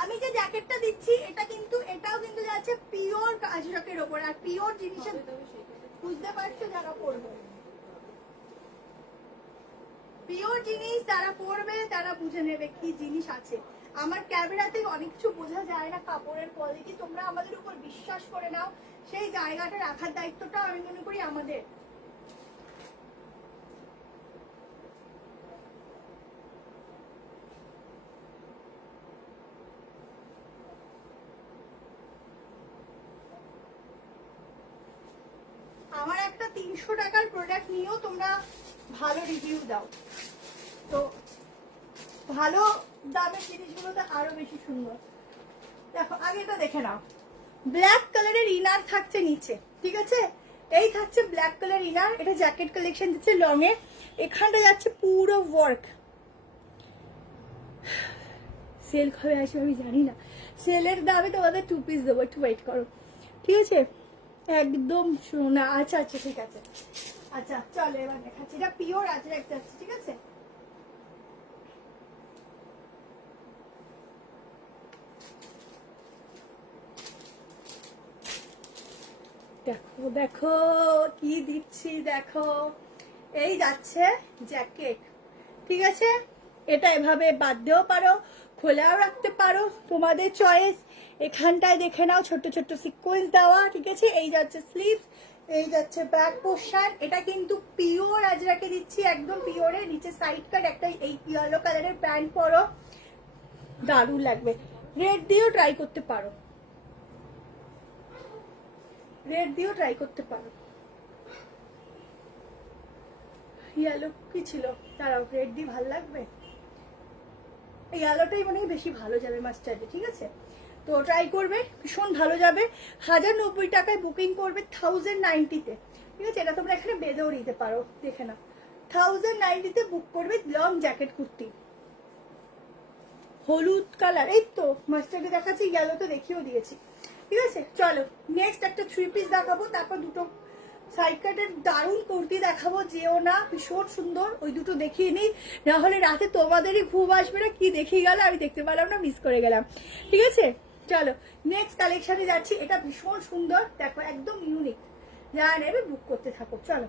আমি যে জ্যাকেটটা দিচ্ছি, এটাও কিন্তু আছে পিওর আজরাকের ওপর, আর পিওর জিনিসের তবে সেটা বুঝতে পারছো যারা পরবে, পিওর জিনিস যারা পরবে তারা বুঝে নেবে কি জিনিস আছে। আমার ক্যামেরাতে অনেক কিছু বোঝা যায় না কাপড়ের কোয়ালিটি, তোমরা আমাদের উপর বিশ্বাস করে নাও, সেই জায়গাটা রাখার দায়িত্বটা আমি মনে করি আমাদের। আমার একটা 300 টাকার প্রোডাক্ট নিয়েও তোমরা ভালো রিভিউ দাও, তো ভালো দামের জিনিসগুলো তো আরো বেশি সুন্দর। দেখো আগে এটা দেখে নাও, ব্ল্যাক কালারের ইনার থাকছে নিচে, ঠিক আছে, এই থাকছে ব্ল্যাক কালার ইনার, এটা জ্যাকেট কালেকশন দিচ্ছে লং এ, এখানটা যাচ্ছে পুরো ওয়ার্ক। সেল কবে আসবে আমি জানি না, সেলের দামে তোমাদের 2 পিস দেবো, একটু ওয়েট করো, ঠিক আছে, একদম সোনা। আচ্ছা আচ্ছা ঠিক আছে, আচ্ছা চলো এবার দেখাচ্ছি, এটা পিওর আজরাক যাচ্ছে, ঠিক আছে। দেখো দেখো কি দিচ্ছি দেখো, এই যাচ্ছে জ্যাকেট, ঠিক আছে, এটা এভাবে বাঁধতেও পারো, খোলাও রাখতে পারো, তোমাদের চয়েস। এখানটায় দেখে নাও ছোট ছোট সিকোয়েন্স দেওয়া, ঠিক আছে, এই যাচ্ছে স্লিভস, এই যাচ্ছে ব্যাক পোর্শন, এটা কিন্তু পিওর আজরাকে দিচ্ছি, একদম পিওরের, নিচে সাইড কাট, একটা এই ইয়েলো কালারের প্যান্ট পরো, দারুণ লাগবে। রেড দিয়েও ট্রাই করতে পারো, রেড দিয়েও ট্রাই করতে পারো। ইয়েলো কি ছিল, দাঁড়াও রেড দিয়ে ভালো লাগবে, ইয়েলোটাই মনে হয় বেশি ভালো যাবে মাস্টার্ডে, ঠিক আছে, তো ট্রাই করবে, ভীষণ ভালো যাবে। 1090 টাকায় বুকিং করবে 1090-তে, ঠিক আছে, এটা তোমরা এখানে বেঁধেও নিতে পারো, দেখে না, 1090-তে বুক করবে লং জ্যাকেট কুর্তি, হলুদ কালার, এই তো মাস্টার্ডে দেখাচ্ছি, ইয়েলো তো দেখিয়েও দিয়েছি, ঠিক আছে। চলো নেক্সট একটা 3 পিস দেখাবো, তারপর দুটো সাইড কাটের দারুণ কুর্তি দেখাবো, যেও না ভীষণ সুন্দর, ওই দুটো দেখিয়ে নিই, না হলে রাতে তোমাদেরই ঘুম আসবে না, কি দেখিয়ে গেল আমি দেখতে পেলাম না, মিস করে গেলাম, ঠিক আছে। চলো নেক্সট কালেকশনে যাচ্ছি, এটা ভীষণ সুন্দর, দেখো একদম ইউনিক, যারা নেবে বুক করতে থাকো। চলো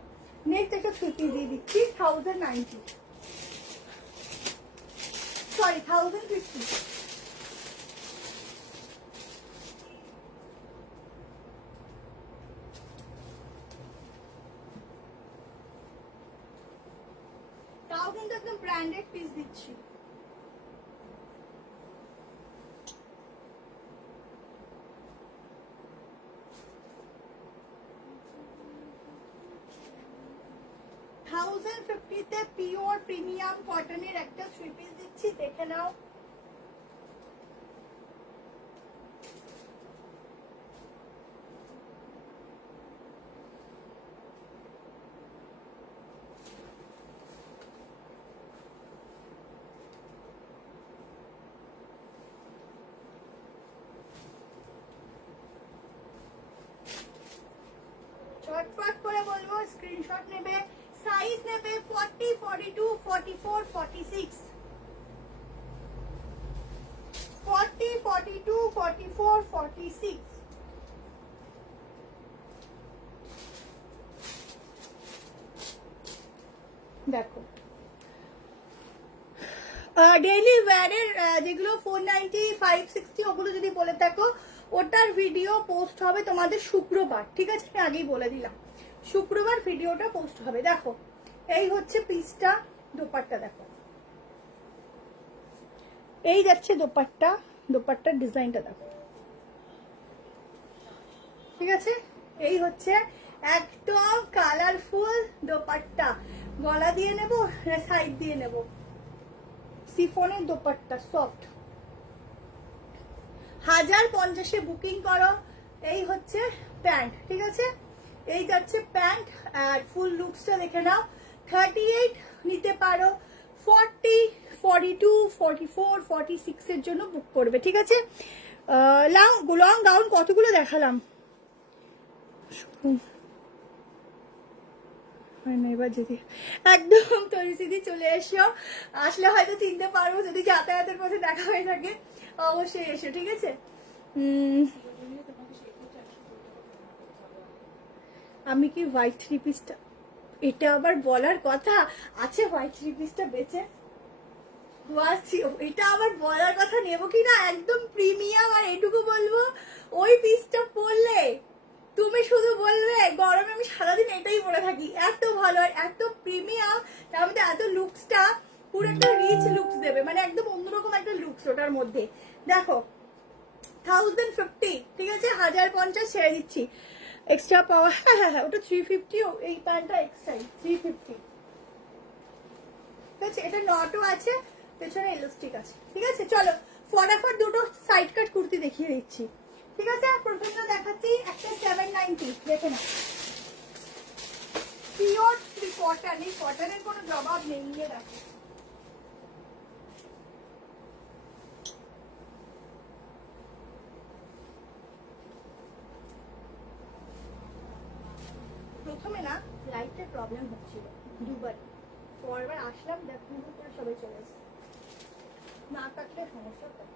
নেক্সট একটা 3 পিস দিয়ে দিচ্ছি 1090, সরি 1050, তাও কিন্তু একদম ব্র্যান্ডেড পিস দিচ্ছি। $1050-তে পিওর প্রিমিয়াম কটনের একটা 3 পিস দিচ্ছি, দেখে নাও। চটপট করে বলবো, স্ক্রিনশট নেবে, সাইজ নেবে 40, 42, 44, 46, 40, 42, 44, 46। দেখো ডেইলি ওয়্যারের যেগুলো 490, 560 ওগুলো যদি বলে থাকো, ওটার ভিডিও পোস্ট হবে তোমাদের শুক্রবার, ঠিক আছে, আমি আগেই বলে দিলাম, শুক্রবার ভিডিওটা পোস্ট হবে। দেখো এই হচ্ছে পিসটা, দোপাট্টা দেখো, এই যাচ্ছে দোপাট্টা, দোপাট্টার ডিজাইনটা দেখো, ঠিক আছে, এই হচ্ছে একদম কালারফুল দোপাট্টা, গলা দিয়ে নেবো সাইড দিয়ে নেবো, সিফনের দোপাট্টা সফট, 1050-এ বুকিং করো। এই হচ্ছে প্যান্ট, ঠিক আছে, এই যাচ্ছে প্যান্ট, আর ফুল লুকসটা দেখে নাও, 38 নিতে পারো, 40, 42, 44, 46 এর জন্য বুক করবে, ঠিক আছে। লং গাউন কতগুলো দেখালাম, এবার যদি একদম তরিসিদি চলে এসো, আসলে হয়তো চিনতে পারবো, যদি যাতায়াতের পথে দেখা হয়ে থাকে অবশ্যই এসো, ঠিক আছে। আমি কি হোয়াইট থ্রি পিসটা, এটা আবার বলার কথা আছে হোয়াইট থ্রি পিসটা বেচে, এটা আবার বলার কথা নেবো কি না, একদম প্রিমিয়াম। আর এটুকু বলবো ওই পিসটা পরলে তুমি শুধু বলবে গরমে আমি সারাদিন এটাই পরে থাকি, এত ভালো এত প্রিমিয়াম, তার মধ্যে এত লুকসটা পুরো একটা রিচ লুকস দেবে, মানে একদম অন্যরকম একটা লুকস ওটার মধ্যে। দেখো 1050, ঠিক আছে, 1050 ছেড়ে দিচ্ছি, এক্সট্রা পাওয়া, হ্যাঁ হ্যাঁ হ্যাঁ ওটা 350, এই প্যান্টটা এক্সট্রা 350, ঠিক আছে। এটা নটও আছে, পেছনে ইলাস্টিক আছে, ঠিক আছে। চলো ফটাফট দুটো সাইড কাট কুর্তি দেখিয়ে দিচ্ছি, ঠিক আছে। প্রথমটা দেখাচ্ছি একটা 790, দেখে না, পিওর কটন, এই কটনের কোনো জবাব নেই, নিয়ে দেখো। প্রথমে না লাইটের প্রবলেম হচ্ছিল দুবার, পরবার আসলাম দেখো করে সবাই চলে এসেছে, না কাটলে সমস্যা হয়।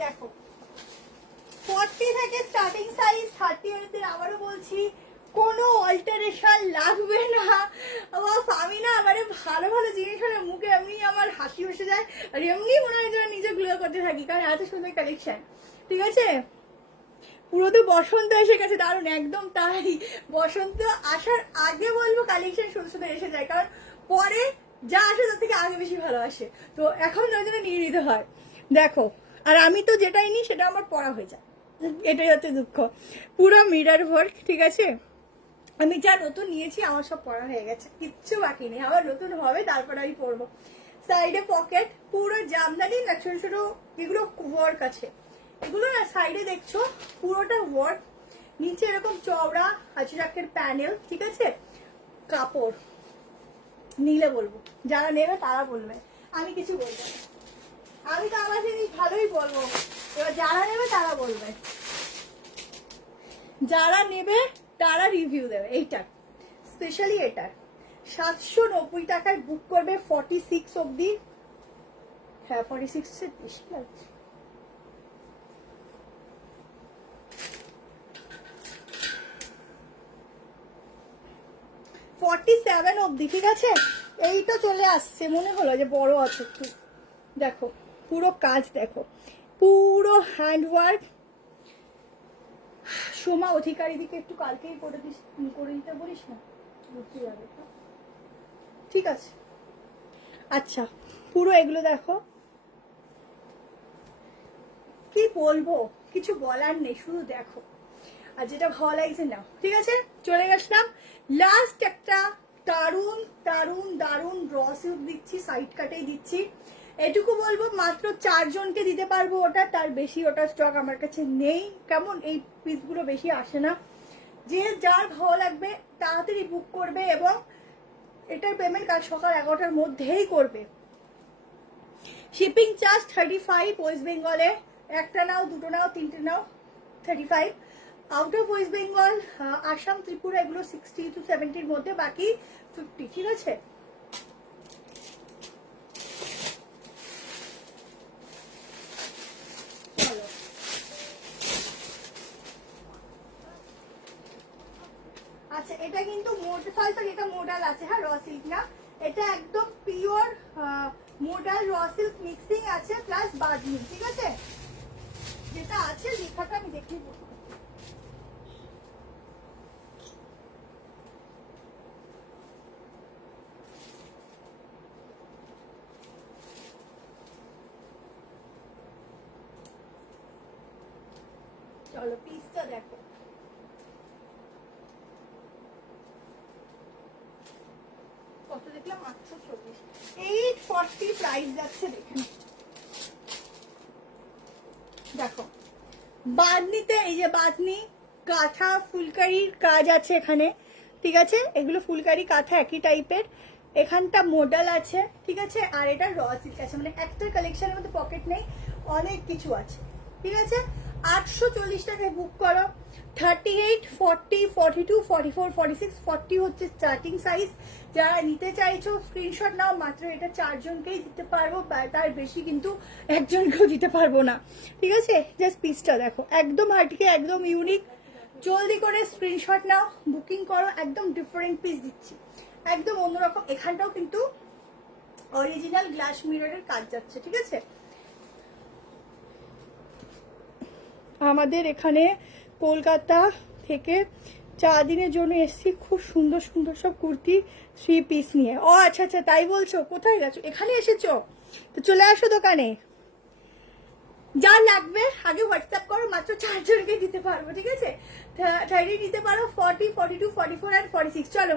দেখো 40 থেকে স্টার্টিং সাইজ, 30 এর আবারও বলছি কোনো অল্টারেশন লাগবে না। আমি না মানে ভালো ভালো জিনিস হলে মুখে এমনি আমার হাসি বসে যায়, আর এমনি মনে হয় যেন নিজে গ্লো করতে থাকি, কারণ এত সুন্দর কালেকশন, ঠিক আছে। পুরো তো বসন্ত এসে গেছে, দারুণ একদম তাই, বসন্ত আসার আগে বলবো কালেকশন সুন্দর সুন্দর এসে যায়, কারণ পরে যা আসে তার থেকে আগে বেশি ভালো আসে, তো এখন ওই জন্য নিয়ে নিতে হয়। দেখো আর আমি তো যেটাই নিই সেটা আমার পড়া হয়ে যায়, এটাই হচ্ছে দুঃখ। পুরো মিরর ওয়ার্ক, ঠিক আছে, আমি যা নতুন নিয়েছি আমার সব পড়া হয়ে গেছে, কিচ্ছু বাকি নেই, আবার নতুন হবে তারপর আমি পরবো। সাইডে পকেট, পুরো জামদানি না, ছোট ছোট এগুলো ওয়ার্ক আছে, এগুলো না সাইডে দেখছো পুরোটা ওয়ার্ক, নিচে এরকম চওড়া হাজিরাকের প্যানেল, ঠিক আছে। কাপড় নিলে বলবো, যারা নেবে তারা বলবে, আমি কিছু বলবো না, আমি তো আমার জিনিস ভালোই বলবো, এবার যারা নেবে তারা বলবে, যারা নেবে তারা রিভিউ দেবে। এইটার স্পেশালি এটার 790 টাকায় বুক করবে 46 অব্দি, হ্যাঁ 46 এর বেশি লাগছে, 47 অব্দি, ঠিক আছে। এইটা চলে আসছে, মনে হলো যে বড় আছে একটু, দেখো পুরো কাজ, দেখো পুরো হ্যান্ডওয়ার্ক। সোমা অধিকারী দিকে একটু কালকেই করে দিতে বলিস না, বুঝতে যাবে, ঠিক আছে। আচ্ছা পুরো এগুলো দেখো, কি বলবো কিছু বলার নেই, শুধু দেখো, আর যেটা ভালো লাগছে না, ঠিক আছে। চলে গেছিলাম লাস্ট একটা দারুন দারুন দারুন র সিল্ক দিচ্ছি, সাইড কাটেই দিচ্ছি, এটুকু বলবো মাত্র 4 জনকে দিতে পারবো ওটা, তার বেশি ওটা স্টক আমার কাছে নেই, কেমন এই পিসগুলো বেশি আসে না। যে যার ভালো লাগবে তাড়াতাড়ি বুক করবে, এবং এটার পেমেন্ট কাল সকাল 11টার মধ্যেই করবে। শিপিং চার্জ 35 ওয়েস্ট বেঙ্গলে, একটা নাও দুটো নাও তিনটে নাও 35, out of West Bengal Assam Tripura এগুলো 60 to 70-র মধ্যে, বাকি 50, ঠিক আছে। আচ্ছা এটা কিন্তু সরি এটা মোডাল আছে, হ্যাঁ র সিল্ক না, এটা একদম pure modal raw silk mixing আছে প্লাস বাদনি, ঠিক আছে। যেটা আছে লেখাটা আমি দেখিয়ে দেবো, চলো পিসটা দেখো, কত দেখলাম 840, 840 প্রাইস যাচ্ছে, দেখেন দেখো। বাদনিতে এই যে বাদনি কাঁথা ফুলকারির কাজ আছে এখানে, ঠিক আছে, এগুলো ফুলকারি কাঁথা একই টাইপের, এখানটা মডেল আছে, ঠিক আছে, আর এটা র সিল্ক আছে, মানে একটা কালেকশনের মধ্যে পকেট নেই, অনেক কিছু আছে, ঠিক আছে। 840 টাকায় বুক করো, 38, 40, 42, 44, 46, 40 হচ্ছে স্টার্টিং সাইজ। যারা নিতে চাইছো স্ক্রিনশট নাও, মাত্র এটা 4 জনকেই দিতে পারবো, তার বেশি কিন্তু একজনকেও দিতে পারবো না, ঠিক আছে? জাস্ট পিসটা দেখো, একদম হার্টিকে, একদম ইউনিক। জলদি করে স্ক্রিনশট নাও, বুকিং করো, একদম ডিফারেন্ট পিস দিচ্ছি, একদম অন্যরকম। এখানটাও কিন্তু অরিজিনাল গ্লাস মিররের কাজ যাচ্ছে, ঠিক আছে? আমাদের এখানে কলকাতা থেকে 4 দিনের জন্য এসছি, খুব সুন্দর সুন্দর সব কুর্তি 3 পিস নিয়ে। ও আচ্ছা আচ্ছা, তাই বলছো? কোথায় গেছো? এখানে এসেছো তো চলে আসো দোকানে। যা লাগবে আগে হোয়াটসঅ্যাপ করো, মাত্র 4 জনকে দিতে পারবো, ঠিক আছে? 30 নিতে পারো, 40, 42, 44 আর 46। চলো,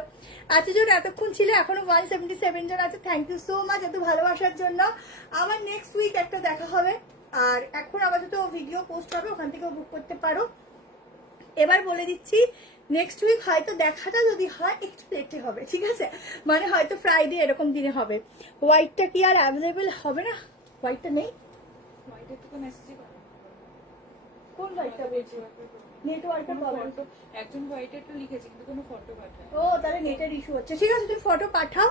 এতজন এতক্ষণ ছিল, এখনো 177 জন আছে। থ্যাংক ইউ সো মাচ এত ভালোবাসার জন্য। আবার নেক্সট উইক একটা দেখা হবে। আর এখন আপাতত ভিডিও পোস্ট হবে, ওখান থেকেও বুক করতে পারো। এবার বলে দিচ্ছি, নেক্সট উইক হয়তো দেখাটা যদি হয় একটু লেটে হবে, ঠিক আছে? মানে হয়তো ফ্রাইডে এরকম দিনে হবে। হোয়াইটটা কি আর অ্যাভেলেবেল হবে না? হোয়াইটটা নেই? হোয়াইটের তো মেসেজই করে কোন হোয়াইটটা বলছি? নেটওয়ার্কের প্রবলেম। একজন হোয়াইটেরটা লিখেছে কিন্তু কোনো ফটো পাঠায়। ও তাহলে নেটের ইস্যু হচ্ছে, ঠিক আছে? তুমি ফটো পাঠাও,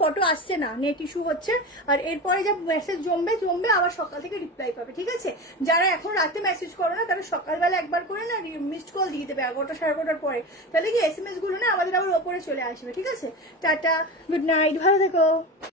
ফটো আসছে না, নেট ইস্যু হচ্ছে। আর এরপরে যা মেসেজ জমবে আবার সকাল থেকে রিপ্লাই পাবে, ঠিক আছে? যারা এখন রাতে মেসেজ করো না, তারা সকালবেলা একবার করে না মিসড কল দিয়ে দেবে 11টা 11:30 পরে, তাহলে কি SMS গুলো না আমাদের আবার ওপরে চলে আসবে, ঠিক আছে? টাটা, গুড নাইট, ভালো থেকো।